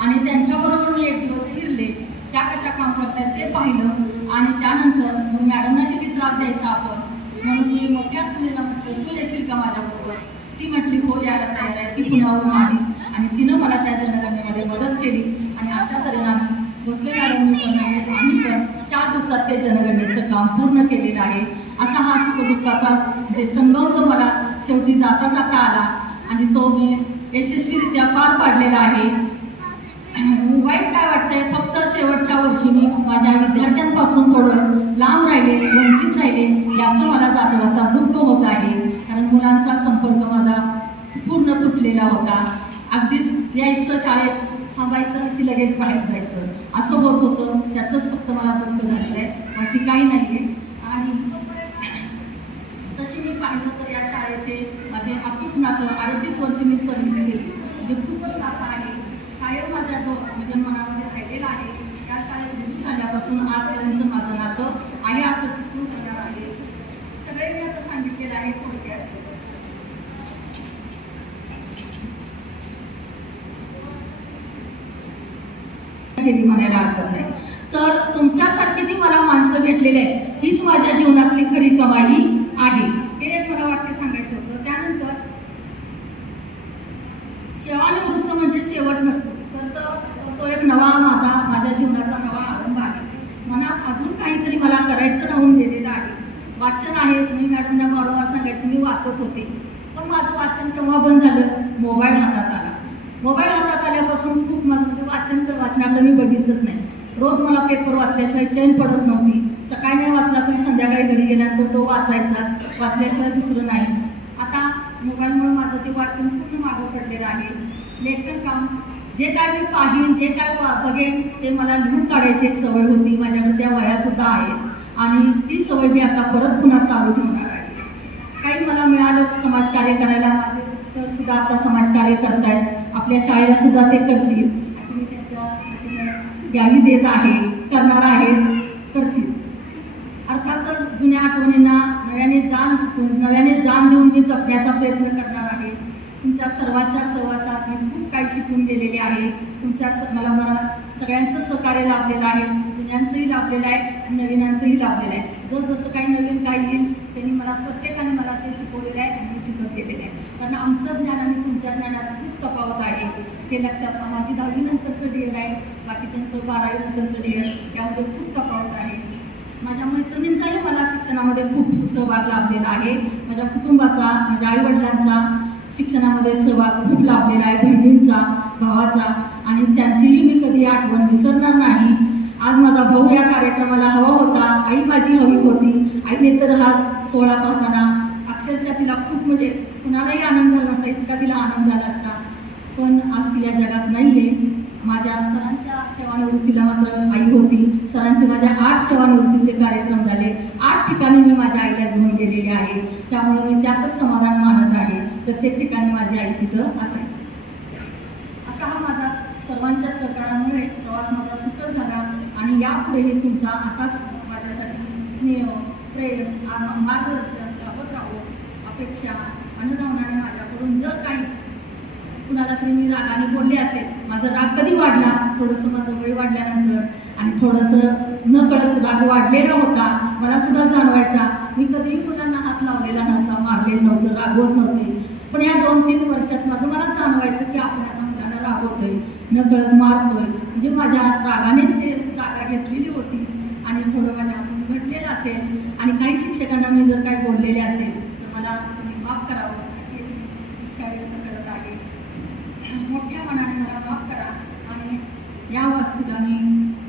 आणि त्यांच्याबरोबर मी 1 दिवस फिरले. त्या कशा काम करतात ते पाहिलं. आणि त्यानंतर मग मॅडमना किती त्रास द्यायचा आपण, म्हणून मी मोठ्या सुनेला म्हटलं, तू येशील का माझ्याबरोबर? ती म्हटली हो, यायला तयार आहे. ती पुण्यावरून आली आणि तिनं मला त्या जनगणनेमध्ये मदत केली. आणि अशा तऱ्हेने आम्ही भोसले मॅडमनी पण आम्ही पण 4 दिवसात ते जनगणनेचं काम पूर्ण केलेलं आहे. असा हा सुखदुःखाचा जे संगम जो मला शेवटी जाता जाता आला आणि तो मी यशस्वीरित्या पार पाडलेला आहे. वाईट काय वाटतंय, फक्त शेवटच्या वर्षी मी माझ्या विद्यार्थ्यांपासून थोडं लांब राहिले, वंचित राहिले, याचं मला जाता जाता दुःख होत आहे. कारण मुलांचा संपर्क माझा पूर्ण तुटलेला होता. अगदीच यायचं शाळेत, थांबायचं की लगेच बाहेर जायचं असं होत होतं. त्याचंच फक्त मला दुःख झालेलं आहे, बाकी काही नाही आहे. आणि तशी मी पाहिलं तर या शाळेचे माझे अतूट नातं 38 वर्ष मी सर्व्हिस केली, जे खूपच नातं आहे. कायम माझ्या म्हणजे मनामध्ये राहिलेलं आहे. या शाळेत रुजू झाल्यापासून आजपर्यंत माझं नातं आहे असं टिकून राहणार आहे. सगळे मी आता सांगितलेलं आहे थोडक्यात. म्हणायला हरकत नाही. तर तुमच्यासारखी जी मला माणसं भेटलेली आहेत हीच माझ्या जीवनातली खरी कमाई आहे. हे एक मला वाक्य सांगायचं होतं. त्यानंतर सेवानिवृत्त म्हणजे शेवट नसतो, तर तो एक माझ्या जीवनाचा नवा आरंभ आहे. मनात अजून काहीतरी मला करायचं राहून गेलेलं आहे. वाचन आहे. मी मॅडमना वारंवार सांगायची मी वाचत होते, पण माझं वाचन केव्हा बंद झालं? मोबाईल हातात आला. मोबाईल हातात आल्यापासून खूप माझं म्हणजे वाचनाकडे मी बघितलंच नाही. रोज मला पेपर वाचल्याशिवाय चैन पडत नव्हती. सकाळी नाही वाचला तरी संध्याकाळी घरी गेल्यानंतर तो वाचायचा, वाचल्याशिवाय दुसरं नाही. आता मोबाईलमुळे माझं ते वाचन पूर्ण मागं पडलेलं आहे. लेखन काम जे काय मी पाहीन, जे काय बघेन ते मला लिहून काढायची एक सवय होती. माझ्याकडे त्या वह्यासुद्धा आहेत आणि ती सवय मी आता परत पुन्हा चालू ठेवणार आहे. काही मला मिळालं समाजकार्य करायला. माझे सर सुद्धा आता समाजकार्य करतायत. आपल्या शाळेला सुद्धा ते करतील असं मी त्यांच्या ग्याही देत आहे, करणार आहे, करतील. अर्थातच जुन्या आठवणींना नव्याने जाण देऊन मी जपण्याचा प्रयत्न करणार आहे. तुमच्या सर्वांच्या सहवासात मी खूप काही शिकून गेलेले आहे. मला सगळ्यांचं सहकार्य लाभलेलं आहे. जुन्यांचंही लाभलेलं आहे, नवीनांचंही लाभलेलं आहे. जसं काही नवीन काही येईल त्यांनी प्रत्येकाने मला ते शिकवलेलं आहे आणि मी शिकत गेलेलं आहे. कारण आमचं ज्ञान आणि तुमच्या ज्ञानात खूप तफावत आहे हे लक्षात. माझी 10वी नंतरचं डीएड आहे, बाकीच्यांचं 12वी नंतरचं डीएड, यामध्ये खूप तफावत आहे. माझ्या मैत्रिणींचाही मला शिक्षणामध्ये खूप सहभाग लाभलेला आहे. माझ्या कुटुंबाचा, माझ्या आईवडिलांचा शिक्षणामध्ये सहभाग खूप लाभलेला आहे, बहिणींचा, भावाचा, आणि त्यांचीही मी कधी आठवण विसरणार नाही. आज माझा भाऊ या कार्यक्रमाला हवा होता, आई माझी हवी होती. आईने तर हा सोहळा पाहताना अक्षरशः तिला खूप म्हणजे कुणालाही आनंद झाला नसता, इतका तिला आनंद झाला असता. पण आज ती या जगात नाही आहे. माझ्या सरांच्या सेवानिवृत्तीला मात्र आई होती. सरांचे माझ्या 8 सेवानिवृत्तीचे कार्यक्रम झाले. 8 ठिकाणी मी माझ्या आईला घेऊन गेलेले आहे. त्यामुळे मी त्यातच समाधान मानत आहे. प्रत्येक ठिकाणी माझी आई तिथं असायची. असा हा माझा सर्वांच्या सहकार्यामुळे प्रवास माझा सुकर झाला आणि यापुढेही तुमचा असाच माझ्यासाठी स्नेह, प्रेम आणि मार्गदर्शन लाभत राहो. अपेक्षा अनुधावनाने माझ्याकडून जर काही कुणाला तरी मी रागाने बोलले असेल, माझा राग कधी वाढला, थोडंसं माझं वय वाढल्यानंतर आणि थोडंसं न कळत राग वाढलेला होता, मला सुद्धा जाणवायचा. मी कधीही मुलांना हात लावलेला नव्हता, मारलेलं नव्हतं, रागवत नव्हते. पण या 2-3 वर्षात मला जाणवायचं की आपण आता मुलांना रागवतोय, न कळत मारतोय. म्हणजे माझ्या रागाने ते जागा घेतलेली होती आणि थोडं माझ्या हातून घडलेलं असेल आणि काही शिक्षकांना मी जर काही बोललेले असेल तर मला तुम्ही माफ करावं अशी इच्छा व्यक्त करत आहे. मोठ्या मनाने मला माफ करा आणि या वास्तूला मी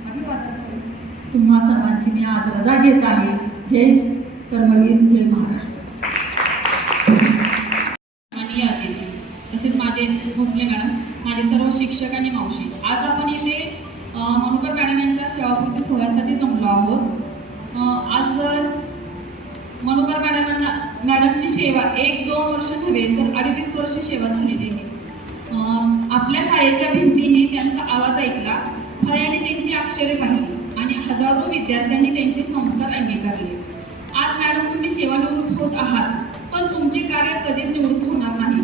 अभिवादन करून तुम्हा सर्वांची मी आज रजा घेत आहे. जय कर्मवीर, जय महाराष्ट्र. माननीय अतिथी, तसेच माझे भोसले मॅडम, माझे सर्व शिक्षक आणि मावशी, आज आपण इथे मनुकर मॅडम यांच्या सेवापूर्ती सोहळ्यासाठी जमलो आहोत. आज मनुकर मॅडमची सेवा 1-2 वर्ष नव्हे तर 38 वर्ष सेवा झालेली आहे. आपल्या शाळेच्या भिंतीने त्यांचा आवाज ऐकला, फळ्याने त्यांची अक्षरे पाहिली आणि हजारो विद्यार्थ्यांनी त्यांचे संस्कार अंगीकारले. आज मॅडम तुम्ही सेवानिवृत्त होत आहात, पण तुमचे कार्य कधीच निवृत्त होणार नाही.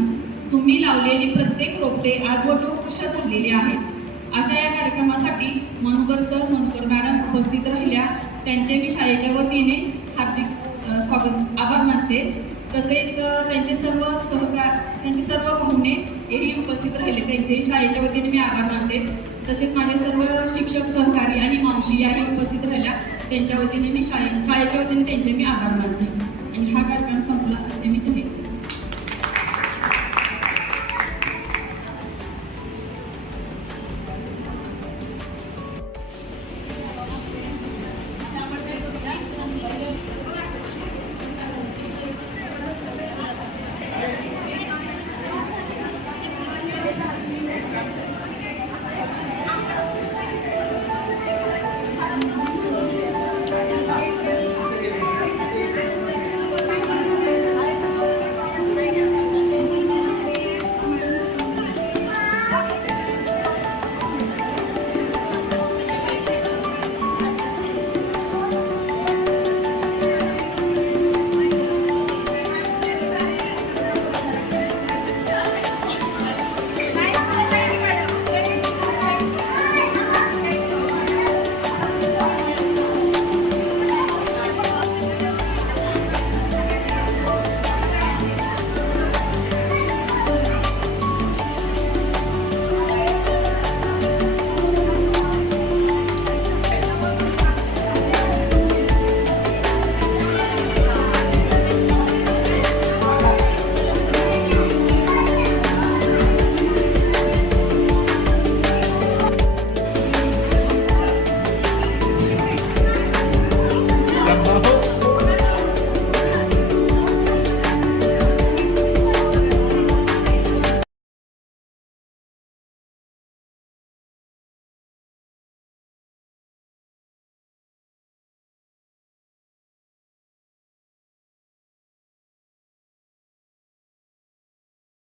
तुम्ही लावलेली प्रत्येक रोपटे आज वटवृक्ष झालेली आहेत. अशा या कार्यक्रमासाठी मनुकर सर, मनुकर मॅडम उपस्थित राहिल्या, त्यांचे मी शाळेच्या वतीने हार्दिक आभार मानते. तसेच त्यांचे सर्व पाहुणे हेही उपस्थित राहिले, त्यांचेही शाळेच्या वतीने मी आभार मानते. तसेच माझे सर्व शिक्षक सहकारी आणि मावशी याही उपस्थित राहिल्या, त्यांच्या वतीने मी शाळेच्या वतीने त्यांचे मी आभार मानते. आणि हा कार्यक्रम संपला असे मी जाहीर